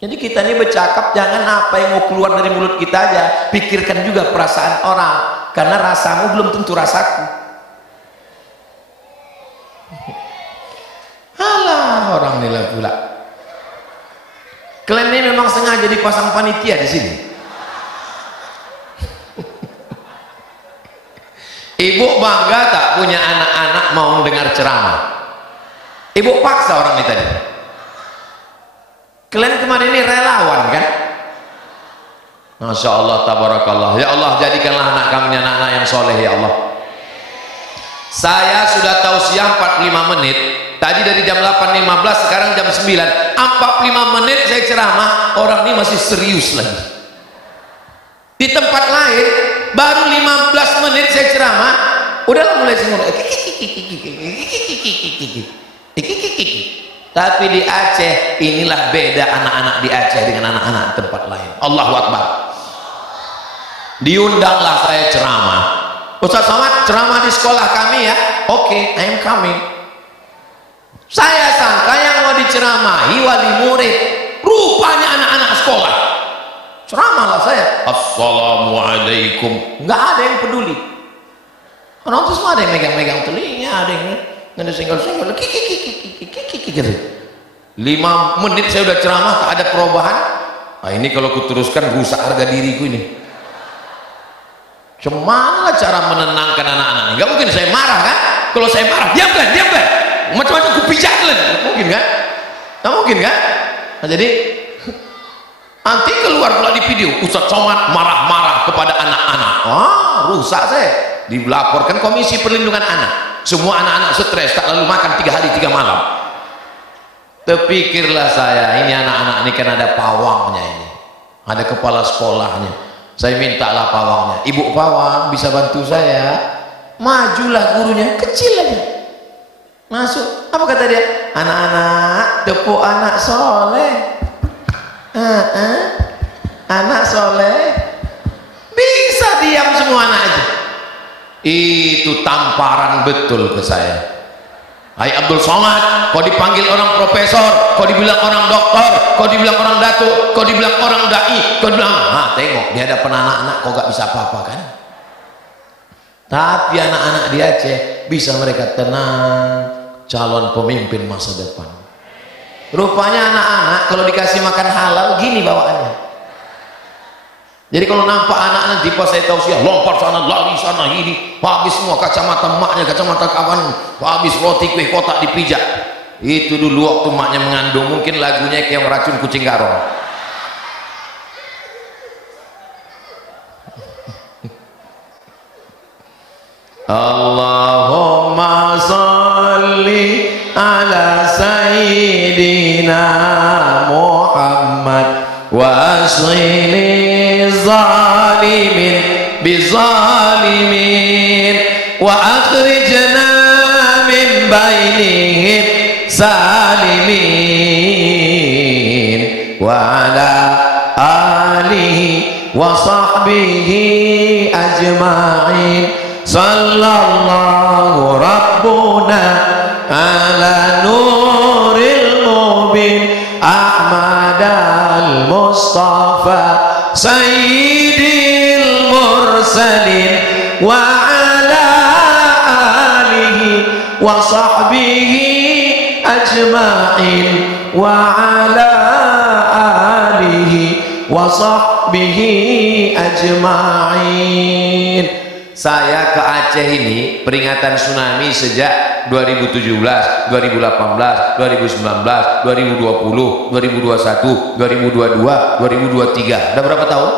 Jadi kita ini bercakap, jangan apa yang mau keluar dari mulut kita aja, pikirkan juga perasaan orang, karena rasamu belum tentu rasaku. Halah, orang nilai pula. Kalian ini memang sengaja dipasang panitia di sini. Ibu bangga tak punya anak-anak mau dengar ceramah? Ibu paksa orang ini tadi. Kalian kemarin ini relawan kan? Masya Allah, tabarakallah. Ya Allah, jadikanlah anak kami anak-anak yang soleh ya Allah. Saya sudah tausiah 45 menit. Tadi dari jam 8.15, sekarang jam 9. 45 menit saya ceramah, orang ini masih serius lagi. Di tempat lain baru 15 menit saya ceramah, udah mulai semua. Tapi di Aceh inilah beda anak-anak di Aceh dengan anak-anak tempat lain. Allahu Akbar. Diundanglah saya ceramah. Ustaz Somad ceramah di sekolah kami ya. Oke, I am coming. Saya sangka yang mau diceramahi wali murid, rupanya anak-anak sekolah. Ceramahlah saya, assalamualaikum. Nggak ada yang peduli. Orang itu semua ada yang megang-megang telinga, ada yang senggol-senggol, gitu. 5 menit saya udah ceramah, tak ada perubahan. Nah, ini kalau kuteruskan rusak harga diriku ini. Gimana cara menenangkan anak-anak ini? Gak mungkin saya marah kan? Kalau saya marah, diam kan? Macam-macam kupijak kan? Mungkin kan? Gak mungkin kan? Nah, jadi nanti keluar pula di video Ustaz Somad marah-marah kepada anak-anak. Wah, rusak saya. Dilaporkan Komisi Perlindungan Anak. Semua anak-anak stres, tak lalu makan 3 hari 3 malam. Terpikirlah saya, ini anak-anak ini kan ada pawangnya ini, ada kepala sekolahnya. Saya mintalah pawangnya, ibu pawang bisa bantu saya? Majulah gurunya, kecil aja. Masuk, apa kata dia? Anak-anak, tepuk anak soleh. Anak soleh. Bisa diam semua anak aja. Itu tamparan betul ke saya. Hai Abdul Somad, kau dipanggil orang profesor, kau dibilang orang doktor, kau dibilang orang datuk, kau dibilang orang dai, kau bilang, tengok di hadapan anak-anak kau gak bisa apa-apa kan? Tapi anak-anak di Aceh bisa mereka tenang, calon pemimpin masa depan. Rupanya anak-anak kalau dikasih makan halal gini bawaannya. Jadi kalau nampak anak nanti pas saya tausiah lompat sana lari sana ini, habis semua kacamata emaknya, kacamata kawan, habis roti kue kotak dipijak. Itu dulu waktu emaknya mengandung, mungkin lagunya kayak racun kucing garong. Allahumma sholli ala sayyidina Muhammad wa asghini zalimin bizalimin wa akhrijna min bainihim salimin wa ala alihi wa sahbihi ajma'in sallallahu rabbuna ala nuril mubin Ahmad al-Mustafa sayyidil mursalin wa ala alihi wa sahbihi ajma'in wa ala alihi wa sahbihi ajma'in. Saya ke Aceh ini peringatan tsunami sejak 2017, 2018, 2019, 2020, 2021, 2022, 2023. Udah berapa tahun?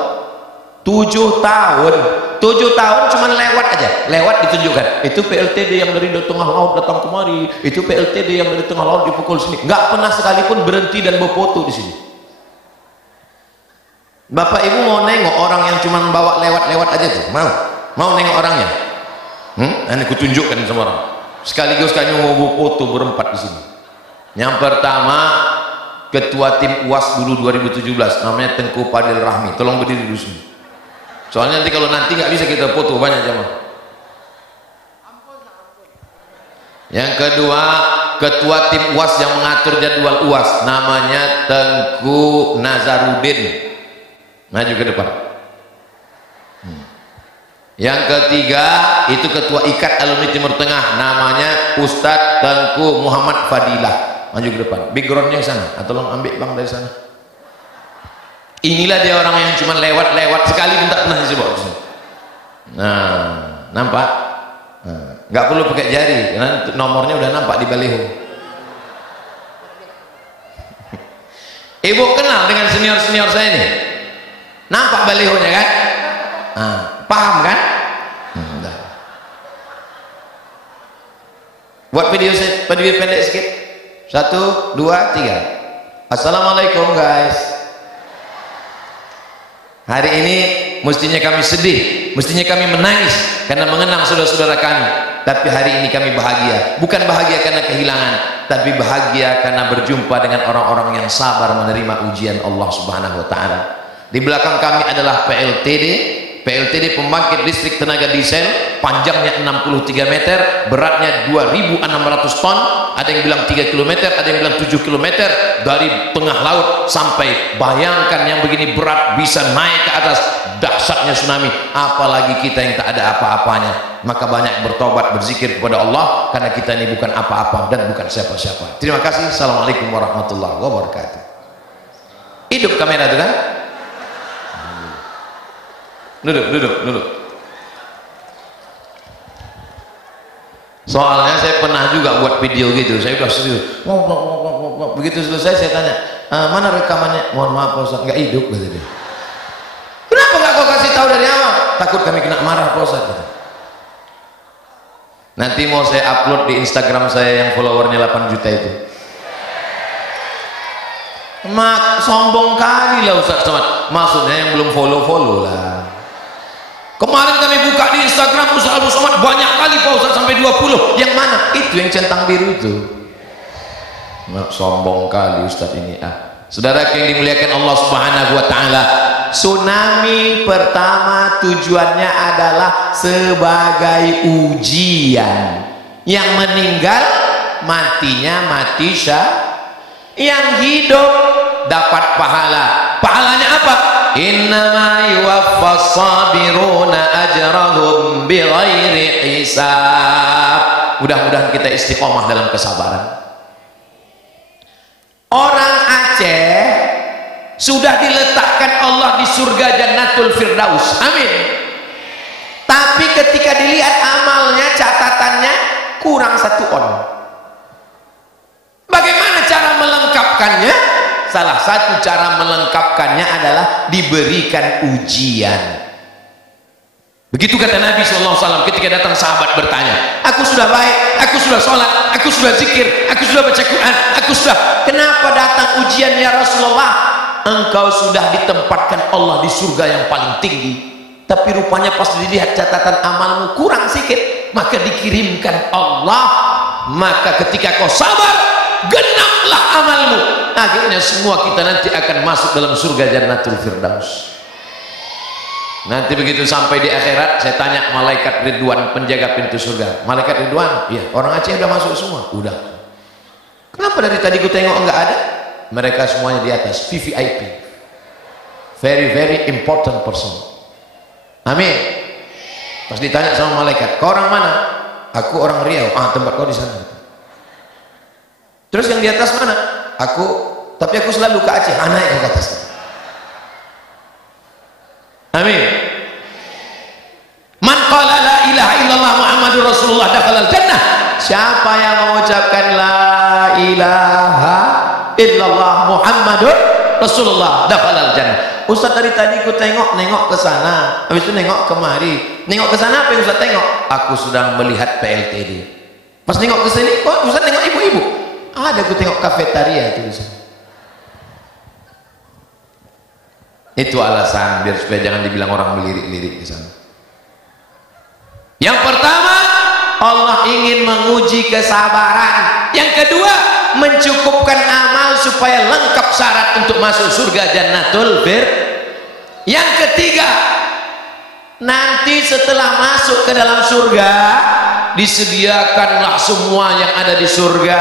7 tahun. 7 tahun cuman lewat aja, lewat ditunjukkan. Itu PLTD yang dari tengah laut datang kemari, itu PLTD yang dari tengah laut dipukul sini. Nggak pernah sekalipun berhenti dan berfoto di sini. Bapak Ibu mau nengok orang yang cuman bawa lewat-lewat aja tuh? Mau nengok orangnya? Ini kutunjukkan sama orang. Sekaligus kami mau foto berempat di sini. Yang pertama, ketua tim UAS dulu 2017, namanya Tengku Padil Rahmi. Tolong berdiri di sini. Soalnya nanti nggak bisa kita foto banyak jamaah. Yang kedua, ketua tim UAS yang mengatur jadwal UAS, namanya Tengku Nazarudin. Maju ke depan. Yang ketiga, itu ketua IKAT Alumni Timur Tengah, namanya Ustadz Tengku Muhammad Fadilah. Maju ke depan. Backgroundnya di sana. Tolong ambil bang dari sana. Inilah dia orang yang cuma lewat-lewat sekali minta pernah disebut. Nah, nampak? Nggak perlu pakai jari, karena nomornya udah nampak di baliho. Ibu kenal dengan senior-senior saya ini? Nampak balihonya kan? Paham kan? Buat video pendek sedikit. 1, 2, 3. Assalamualaikum guys. Hari ini mestinya kami sedih, mestinya kami menangis karena mengenang saudara-saudara kami. Tapi hari ini kami bahagia. Bukan bahagia karena kehilangan, tapi bahagia karena berjumpa dengan orang-orang yang sabar menerima ujian Allah Subhanahu wa taala. Di belakang kami adalah PLTD pembangkit listrik tenaga diesel, panjangnya 63 meter, beratnya 2.600 ton, ada yang bilang 3 km, ada yang bilang 7 km, dari tengah laut sampai, bayangkan yang begini berat bisa naik ke atas, dahsyatnya tsunami, apalagi kita yang tak ada apa-apanya. Maka banyak bertobat, berzikir kepada Allah, karena kita ini bukan apa-apa dan bukan siapa-siapa. Terima kasih. Assalamualaikum warahmatullahi wabarakatuh. Hidup kamera itu kan? Duduk. Soalnya saya pernah juga buat video gitu, saya udah serius. Begitu selesai saya tanya, mana rekamannya? Mohon maaf Pak Ustaz, nggak hidup kata dia. Kenapa nggak kau kasih tahu dari awal? Takut kami kena marah Pak Ustaz. Nanti mau saya upload di Instagram saya yang followernya 8 juta itu. Sombong kali lah Ustaz Somad. Maksudnya yang belum follow lah. Kemarin kami buka di Instagram Ustaz Abdul Somad banyak kali Pak Ustaz, sampai 20. Yang mana? Itu yang centang biru itu. Sombong kali Ustaz ini. Saudara yang dimuliakan Allah Subhanahu wa taala, tsunami pertama tujuannya adalah sebagai ujian. Yang meninggal matinya mati yang hidup dapat pahala. Pahalanya apa? Innama yuwaffas sabiruna ajrahum bighairi hisab. Mudah-mudahan kita istiqomah dalam kesabaran. Orang Aceh sudah diletakkan Allah di surga Jannatul Firdaus. Amin. Tapi ketika dilihat amalnya, catatannya kurang 1 on. Bagaimana cara melengkapkannya? Salah satu cara melengkapkannya adalah diberikan ujian. Begitu kata Nabi SAW ketika datang sahabat bertanya, aku sudah baik, aku sudah sholat, aku sudah zikir, aku sudah baca Quran, aku sudah, kenapa datang ujian ya Rasulullah? Engkau sudah ditempatkan Allah di surga yang paling tinggi, tapi rupanya pas dilihat catatan amalmu kurang sedikit, maka dikirimkan Allah. Maka ketika kau sabar, genaplah amalmu, akhirnya semua kita nanti akan masuk dalam surga Jannatul Firdaus. Nanti begitu sampai di akhirat, saya tanya malaikat Ridwan, penjaga pintu surga, malaikat Ridwan, iya orang Aceh udah masuk semua? Udah. Kenapa dari tadi gue tengok enggak ada? Mereka semuanya di atas, VVIP, very important person. Amin. Pas ditanya sama malaikat, kau orang mana? Aku orang Riau. Tempat kau di sana. Terus yang di atas mana? Tapi aku selalu ke Aceh. Naik ke atas. Amin. Man qala la ilaha illallah Muhammadur Rasulullah dakhalal jannah. Siapa yang mengucapkan la ilaha illallah Muhammadur Rasulullah dakhalal jannah. Ustaz dari tadi ku nengok ke sana, habis itu nengok kemari. Nengok ke sana apa yang Ustaz tengok? Aku sedang melihat PLTD. Pas nengok ke sini, kok Ustaz nengok ibu-ibu? Ada ku tengok kafetaria itu di sana. Itu alasan biar supaya jangan dibilang orang melirik-lirik di sana. Yang pertama, Allah ingin menguji kesabaran. Yang kedua, mencukupkan amal supaya lengkap syarat untuk masuk surga Jannatul Firdaus. Yang ketiga, nanti setelah masuk ke dalam surga disediakanlah semua yang ada di surga,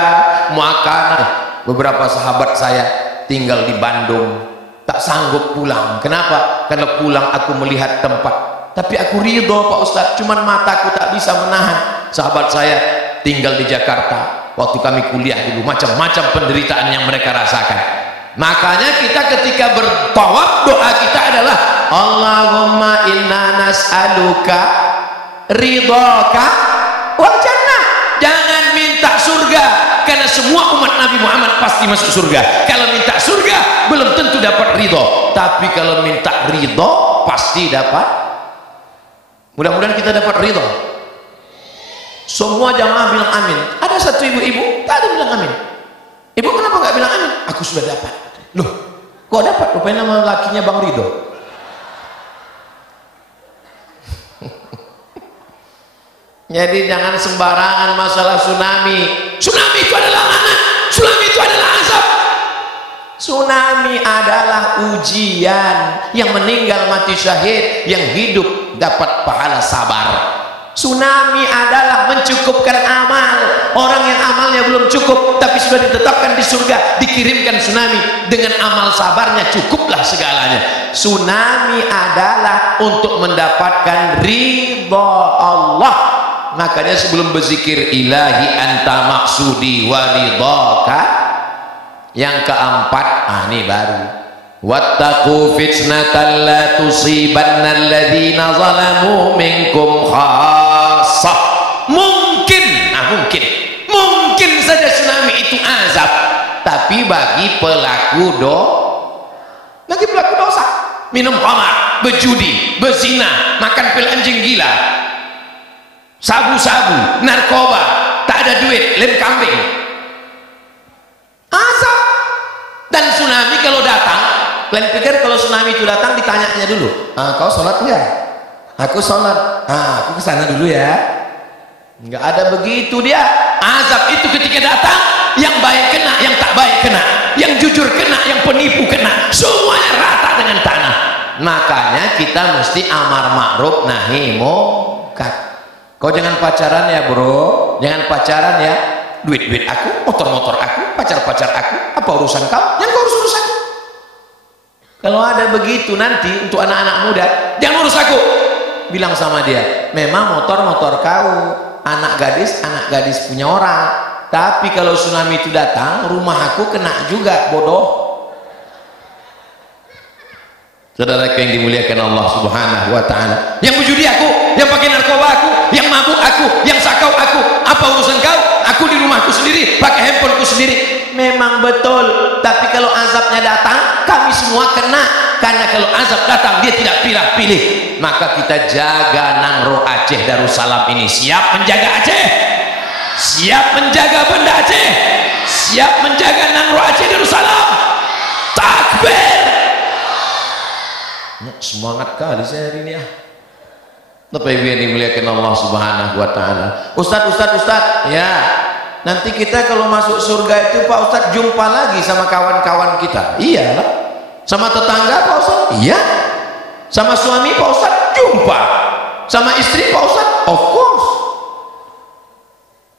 makanan. Beberapa sahabat saya tinggal di Bandung, tak sanggup pulang. Kenapa? Karena pulang aku melihat tempat, tapi aku ridho Pak Ustadz, cuman mataku tak bisa menahan. Sahabat saya tinggal di Jakarta, waktu kami kuliah dulu, macam-macam penderitaan yang mereka rasakan. Makanya kita ketika bertawaf, doa kita adalah Allahumma inna nas'aluka ridhaka wal jannah. Jangan minta surga, karena semua umat Nabi Muhammad pasti masuk surga. Kalau minta surga belum tentu dapat ridho, tapi kalau minta ridho pasti dapat. Mudah-mudahan kita dapat ridho. Semua jamaah bilang amin. Ada satu ibu-ibu tak ada bilang amin. Ibu kenapa nggak bilang amin? Aku sudah dapat. Loh, kok dapat? Rupanya nama lakinya Bang Ridho. Jadi jangan sembarangan masalah tsunami. Tsunami itu adalah mana? Tsunami itu adalah azab. Tsunami adalah ujian. Yang meninggal mati syahid, yang hidup dapat pahala sabar. Tsunami adalah mencukupkan amal. Orang yang amalnya belum cukup tapi sudah ditetapkan di surga, dikirimkan tsunami, dengan amal sabarnya cukuplah segalanya. Tsunami adalah untuk mendapatkan ridha Allah. Makanya sebelum berzikir ilahi anta maksudi wa ridhaka, yang keempat, ini baru, wattaqu fitnatan la tusibanna alladhina zalamu minkum khassah. Mungkin saja tsunami itu azab, tapi bagi pelaku dosa, minum khamar, berjudi, berzina, makan pil anjing gila, sabu-sabu, narkoba, tak ada duit, lem kambing, azab. Dan tsunami kalau datang, kalian pikir kalau tsunami itu datang ditanyanya dulu, kau sholat enggak? Aku sholat. Aku kesana dulu ya. Enggak ada begitu dia. Azab itu ketika datang, yang baik kena, yang tak baik kena, yang jujur kena, yang penipu kena, semuanya rata dengan tanah. Makanya kita mesti amar ma'ruf nahi munkar. Kau jangan pacaran ya bro, jangan pacaran ya. Duit aku, motor aku, pacar aku, apa urusan kau? Yang kau urus aku. Kalau ada begitu nanti untuk anak-anak muda, jangan urus aku. Bilang sama dia, memang motor kau, anak gadis punya orang. Tapi kalau tsunami itu datang, rumah aku kena juga, bodoh. Saudara yang dimuliakan Allah Subhanahu wa ta'ala, yang berjudi aku, yang pakai narkoba aku, yang mabuk aku, yang sakau aku, apa urusan kau? Aku di rumahku sendiri, pakai handphoneku sendiri. Memang betul, tapi kalau azabnya datang, kami semua kena. Karena kalau azab datang, dia tidak pilih-pilih. Maka kita jaga Nangro Aceh Darussalam ini. Siap menjaga Aceh? Siap menjaga Banda Aceh? Siap menjaga Nangro Aceh Darussalam? Takbir! Semangat kali saya hari ini ya. Bapak Ibu yang dimuliakan Allah Subhanahu wa ta'ala. Ustaz, ya, nanti kita kalau masuk surga itu Pak Ustaz jumpa lagi sama kawan-kawan kita. Iyalah. Sama tetangga Pak Ustaz? Iya. Sama suami Pak Ustaz? Jumpa. Sama istri Pak Ustaz? Of course.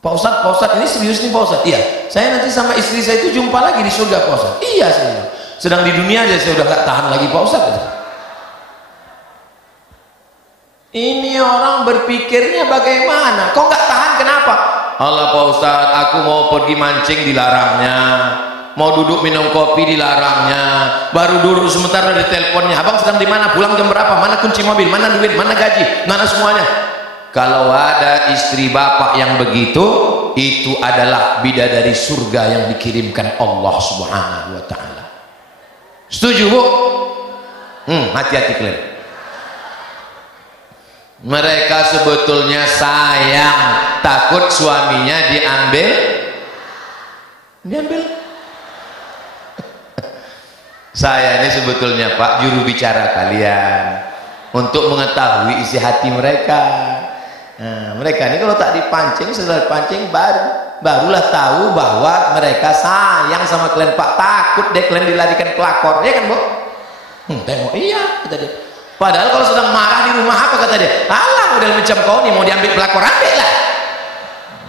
Pak Ustaz ini serius nih Pak Ustaz? Iya. Saya nanti sama istri saya itu jumpa lagi di surga Pak Ustaz? Iya saya. Sedang di dunia aja saya udah gak tahan lagi Pak Ustaz. Ini orang berpikirnya bagaimana? Kok nggak tahan? Kenapa? Allah Pak Ustaz, aku mau pergi mancing dilarangnya, mau duduk minum kopi dilarangnya, baru duduk sebentar dari teleponnya, abang sedang di mana? Pulang jam berapa? Mana kunci mobil? Mana duit? Mana gaji? Mana semuanya? Kalau ada istri bapak yang begitu, itu adalah bidadari surga yang dikirimkan Allah Subhanahu wa ta'ala. Setuju Bu? Hati-hati kalian. Mereka sebetulnya sayang, takut suaminya diambil. Saya ini sebetulnya Pak juru bicara kalian untuk mengetahui isi hati mereka. Nah, mereka ini kalau tak dipancing, setelah dipancing barulah tahu bahwa mereka sayang sama kalian Pak. Takut deh kalian dilarikan pelakor, ya kan Bu? Tengok, iya kata dia. Padahal kalau sedang marah di rumah apa kata dia? Alah model macam kau nih mau diambil pelakor, ambil lah.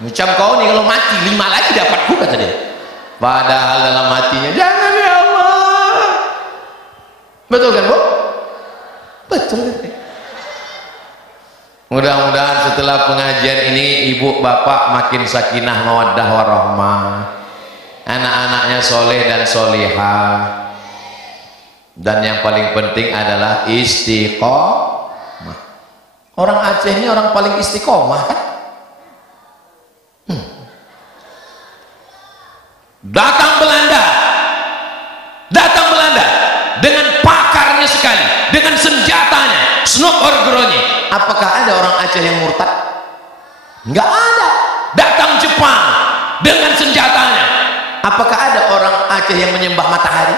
Macam kau nih kalau mati 5 lagi dapatku kata dia. Padahal dalam hatinya jangan ya Allah. Betul kan Bu? Betul kan? Mudah-mudahan setelah pengajian ini ibu bapak makin sakinah mawaddah warahmah, anak-anaknya soleh dan solihah, dan yang paling penting adalah istiqomah. Orang Aceh ini orang paling istiqomah kan? Datang Belanda dengan pakarnya sekali, dengan senjatanya, snok orgeronya. Apakah ada orang Aceh yang murtad? Enggak ada. Datang Jepang dengan senjatanya. Apakah ada orang Aceh yang menyembah matahari?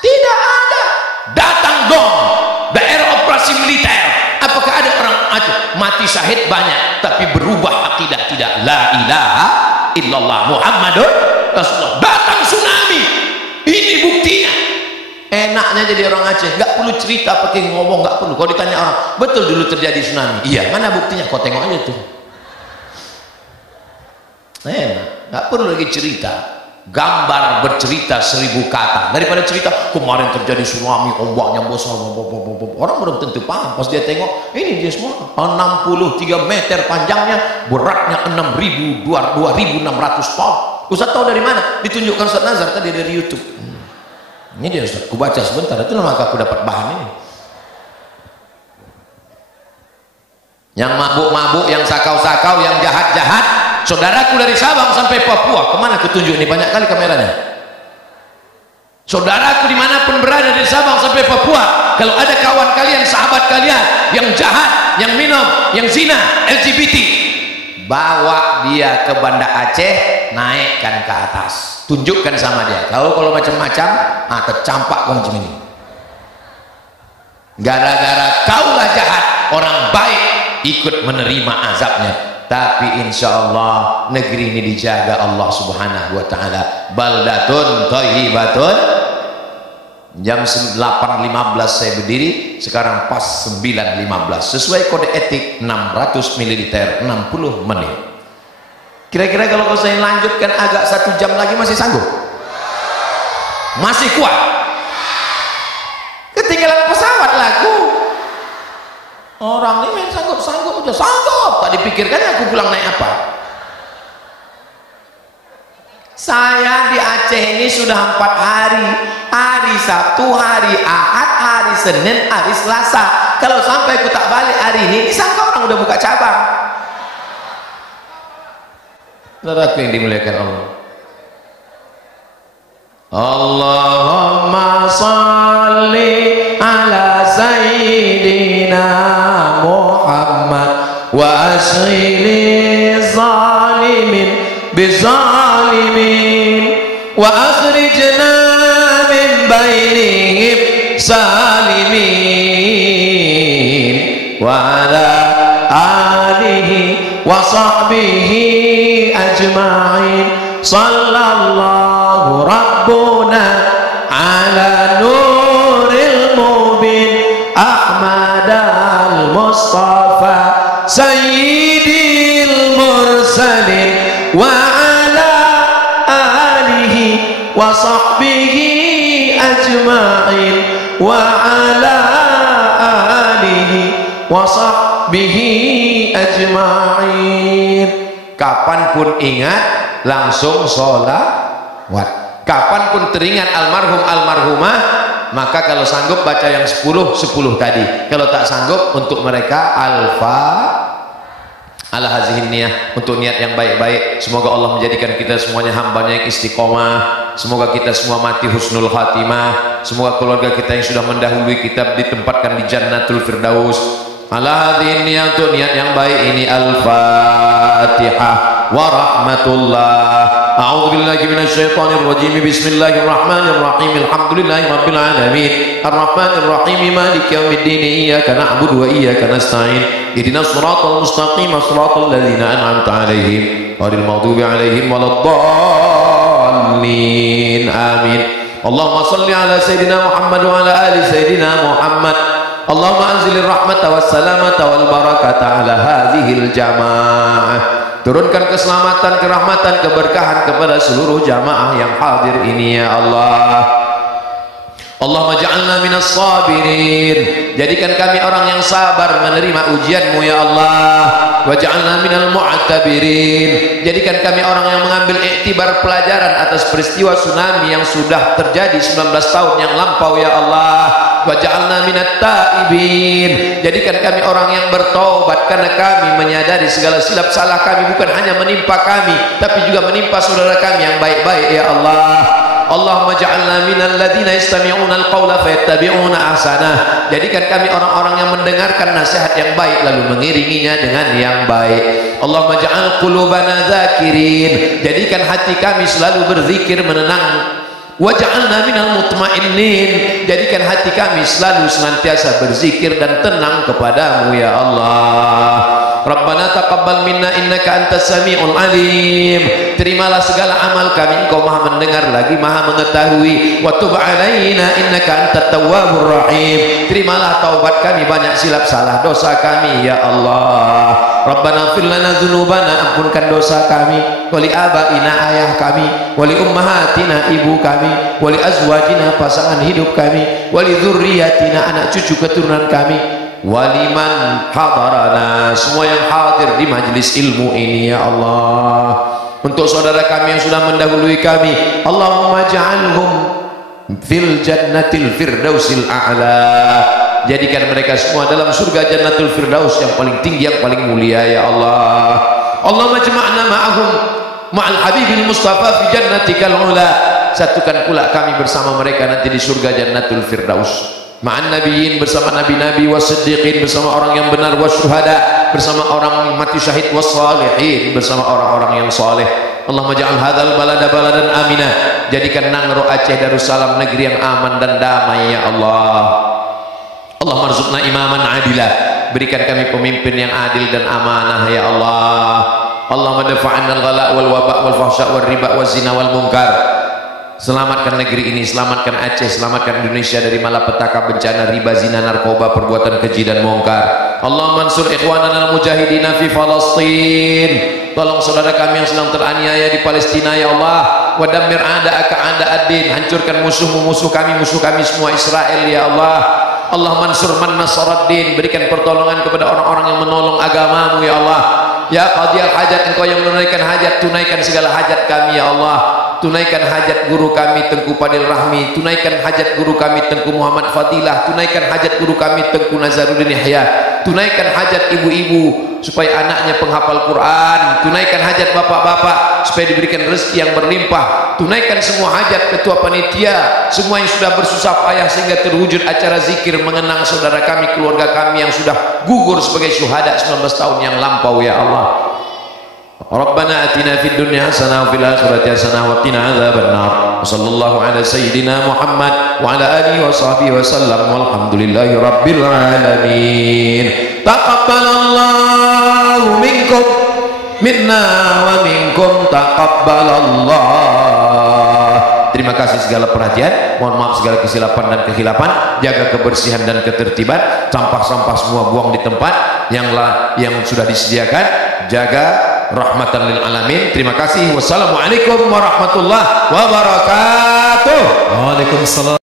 Tidak ada. Datang Dom, daerah operasi militer. Apakah ada orang Aceh mati syahid banyak tapi berubah akidah? Tidak. La ilaha illallah Muhammadur Rasulullah. Datang tsunami. Ini buktinya. Enaknya jadi orang Aceh, nggak perlu cerita pakai ngomong, nggak perlu. Kalau ditanya orang, betul dulu terjadi tsunami? Iya, mana buktinya? Kau tengok aja tuh. Enak, nggak perlu lagi cerita. Gambar bercerita 1000 kata daripada cerita kemarin terjadi tsunami, ombaknya besar. Orang belum tentu paham. Pas dia tengok, ini dia semua 63 meter panjangnya, beratnya 2.600 pound. Ustaz tahu dari mana? Ditunjukkan Ustaz Nazar tadi dari YouTube. Ini dia Ustaz, aku baca sebentar, itu maka aku dapat bahan ini. Yang mabuk-mabuk, yang sakau-sakau, yang jahat-jahat, saudaraku dari Sabang sampai Papua, kemana aku tunjuk ini? Banyak kali kameranya. Saudaraku dimanapun berada dari Sabang sampai Papua, kalau ada kawan kalian, sahabat kalian, yang jahat, yang minum, yang zina, LGBT, bawa dia ke Banda Aceh, naikkan ke atas. Tunjukkan sama dia. Kalau macam-macam, tercampak kau macam ini. Gara-gara kaulah jahat, orang baik ikut menerima azabnya. Tapi insya Allah negeri ini dijaga Allah Subhanahu Wa Taala. Baldatun thayyibatun. Jam 8.15 saya berdiri, sekarang pas 9.15. Sesuai kode etik 600 ml 60 menit. Kira-kira kalau saya lanjutkan agak 1 jam lagi masih sanggup? Masih kuat? Ketinggalan pesawat laku. Orang ini main sanggup-sanggup aja, sanggup. Tak dipikirkannya aku pulang naik apa. Saya di Aceh ini sudah 4 hari. Hari Sabtu, hari Ahad, hari Senin, hari Selasa. Kalau sampai aku tak balik hari ini, disangka orang udah buka cabang. Saudaraku yang dimuliakan Allah. Allahumma salli ala sayyidina Muhammad wa ashghili zalimin bizalimin wa akhrijna min bainihim salimin wa ala alihi wa sahbihi ajma'in. Sallallahu rabbuna ala nuril mubin Ahmad al-Mustafa sayyidil mursalin wa ala alihi wa sahbihi ajma'in wa ala alihi wa sahbihi ajma'in. Kapanpun ingat langsung sholawat. Kapanpun teringat almarhum almarhumah, maka kalau sanggup baca yang 10 tadi. Kalau tak sanggup untuk mereka ala hazihin niyah, untuk niat yang baik-baik. Semoga Allah menjadikan kita semuanya hambanya yang istiqomah, Semoga kita semua mati husnul khatimah. Semoga keluarga kita yang sudah mendahului kita ditempatkan di Jannatul Firdaus. Ala hadhihi niat, untuk niat yang baik ini. Al-Fatihah wa rahmatullah. A'udzu billahi minasyaitonir rajim. Bismillahirrahmanirrahim. Alhamdulillahi rabbil alamin. Arrahmanir rahim. Maliki yaumiddin. Iyyaka na'budu wa iyyaka nasta'in. Ihdinas siratal mustaqim. Siratal ladzina an'amta 'alaihim ghairil maghdubi 'alaihim waladdallin. Amin. Allahumma shalli ala sayidina Muhammad wa ala ali sayidina Muhammad. Allahumma anzilir rahmata was salamata wal barakata ala hadhil jamaah. Turunkan keselamatan, kerahmatan, keberkahan kepada seluruh jamaah yang hadir ini ya Allah. Allahumma ja'alna minas sabirin. Jadikan kami orang yang sabar menerima ujianmu ya Allah. Wa ja'alna minal mu'tabirin. Jadikan kami orang yang mengambil iktibar pelajaran atas peristiwa tsunami yang sudah terjadi 19 tahun yang lampau ya Allah. Wa ja'alna minat ta'ibin. Jadikan kami orang yang bertaubat, karena kami menyadari segala silap salah kami bukan hanya menimpa kami tapi juga menimpa saudara kami yang baik-baik ya Allah. Allahumma ja'alna minal ladzina yastami'una al-qawla fayattabi'una ahsanah. Jadikan kami orang-orang yang mendengarkan nasihat yang baik lalu mengiringinya dengan yang baik. Allahumma ja'al qulubana dzakirin. Jadikan hati kami selalu berzikir menenang. Waj'alna minal mutmainnin. Jadikan hati kami selalu senantiasa berzikir dan tenang kepadamu ya Allah. Rabbana taqabbal minna innaka antas samiul alim. Terimalah segala amal kami, Engkau Maha mendengar lagi Maha mengetahui. Wa tub alaina innaka antat tawwabur rahim. Terimalah taubat kami, banyak silap salah dosa kami ya Allah. Rabbana ighfir lana dzunubana, ampunkan dosa kami, wali abaina ayah kami, wali ummahatina ibu kami, wali azwajina pasangan hidup kami, wali dzurriyyatina anak cucu keturunan kami, waliman hadarana, semua yang hadir di majlis ilmu ini ya Allah. Untuk saudara kami yang sudah mendahului kami, Allahumma ja'alhum fil jannatil firdausil a'la. Jadikan mereka semua dalam surga Jannatul Firdaus yang paling tinggi, yang paling mulia ya Allah. Allahumma jama'na ma'ahum ma'al habibil mustafa fi jannatikal ula. Satukan pula kami bersama mereka nanti di surga Jannatul Firdaus. Ma'an nabiyyin, bersama nabi-nabi, wasiddiqin, bersama orang yang benar, wasyuhada, bersama orang yang mati syahid, wassalihin, bersama orang-orang yang saleh. Allahumma ja'al hadzal balada baladan amina. Jadikan Nangro Aceh Darussalam negeri yang aman dan damai ya Allah. Allah marzuqna imaman adilah. Berikan kami pemimpin yang adil dan amanah ya Allah. Allahumma dafa'anna al-ghala wal waba' wal fahsya wal riba wal zina wal munkar. Selamatkan negeri ini, selamatkan Aceh, selamatkan Indonesia dari malapetaka, bencana, riba, zina, narkoba, perbuatan keji dan mungkar. Allahumma ansur ikhwanana al-mujahidina fi Falastin. Tolong saudara kami yang sedang teraniaya di Palestina ya Allah. Wa dammir a'da'aka a'da'ad-din. Hancurkan musuh-musuh kami, musuh kami semua Israel ya Allah. Allah mansur man nasaraddin. Berikan pertolongan kepada orang-orang yang menolong agamamu ya Allah. Ya qadiyal hajat, Engkau yang menunaikan hajat, tunaikan segala hajat kami ya Allah. Tunaikan hajat guru kami Tengku Padil Rahmi, tunaikan hajat guru kami Tengku Muhammad Fadilah, tunaikan hajat guru kami Tengku Nazaruddin Yahya, tunaikan hajat ibu-ibu supaya anaknya penghafal Quran, tunaikan hajat bapak-bapak supaya diberikan rezeki yang berlimpah, tunaikan semua hajat ketua panitia, semua yang sudah bersusah payah sehingga terwujud acara zikir mengenang saudara kami, keluarga kami yang sudah gugur sebagai syuhada 19 tahun yang lampau ya Allah. Rabbana atina fid dunya hasanah wa fil akhirati hasanah wa qina adzabannar. Wassallallahu ala sayyidina Muhammad wa ala alihi wa sahbihi wa sallam walhamdulillahi rabbil alamin. Taqabbalallahu minkum minna wa minkum taqabbalallah. Terima kasih segala perhatian, mohon maaf segala kesilapan dan kehilapan. Jaga kebersihan dan ketertiban, sampah-sampah semua buang di tempat yang sudah disediakan. Jaga rahmatan lil alamin. Terima kasih. Wassalamualaikum warahmatullahi wabarakatuh. Waalaikumsalam.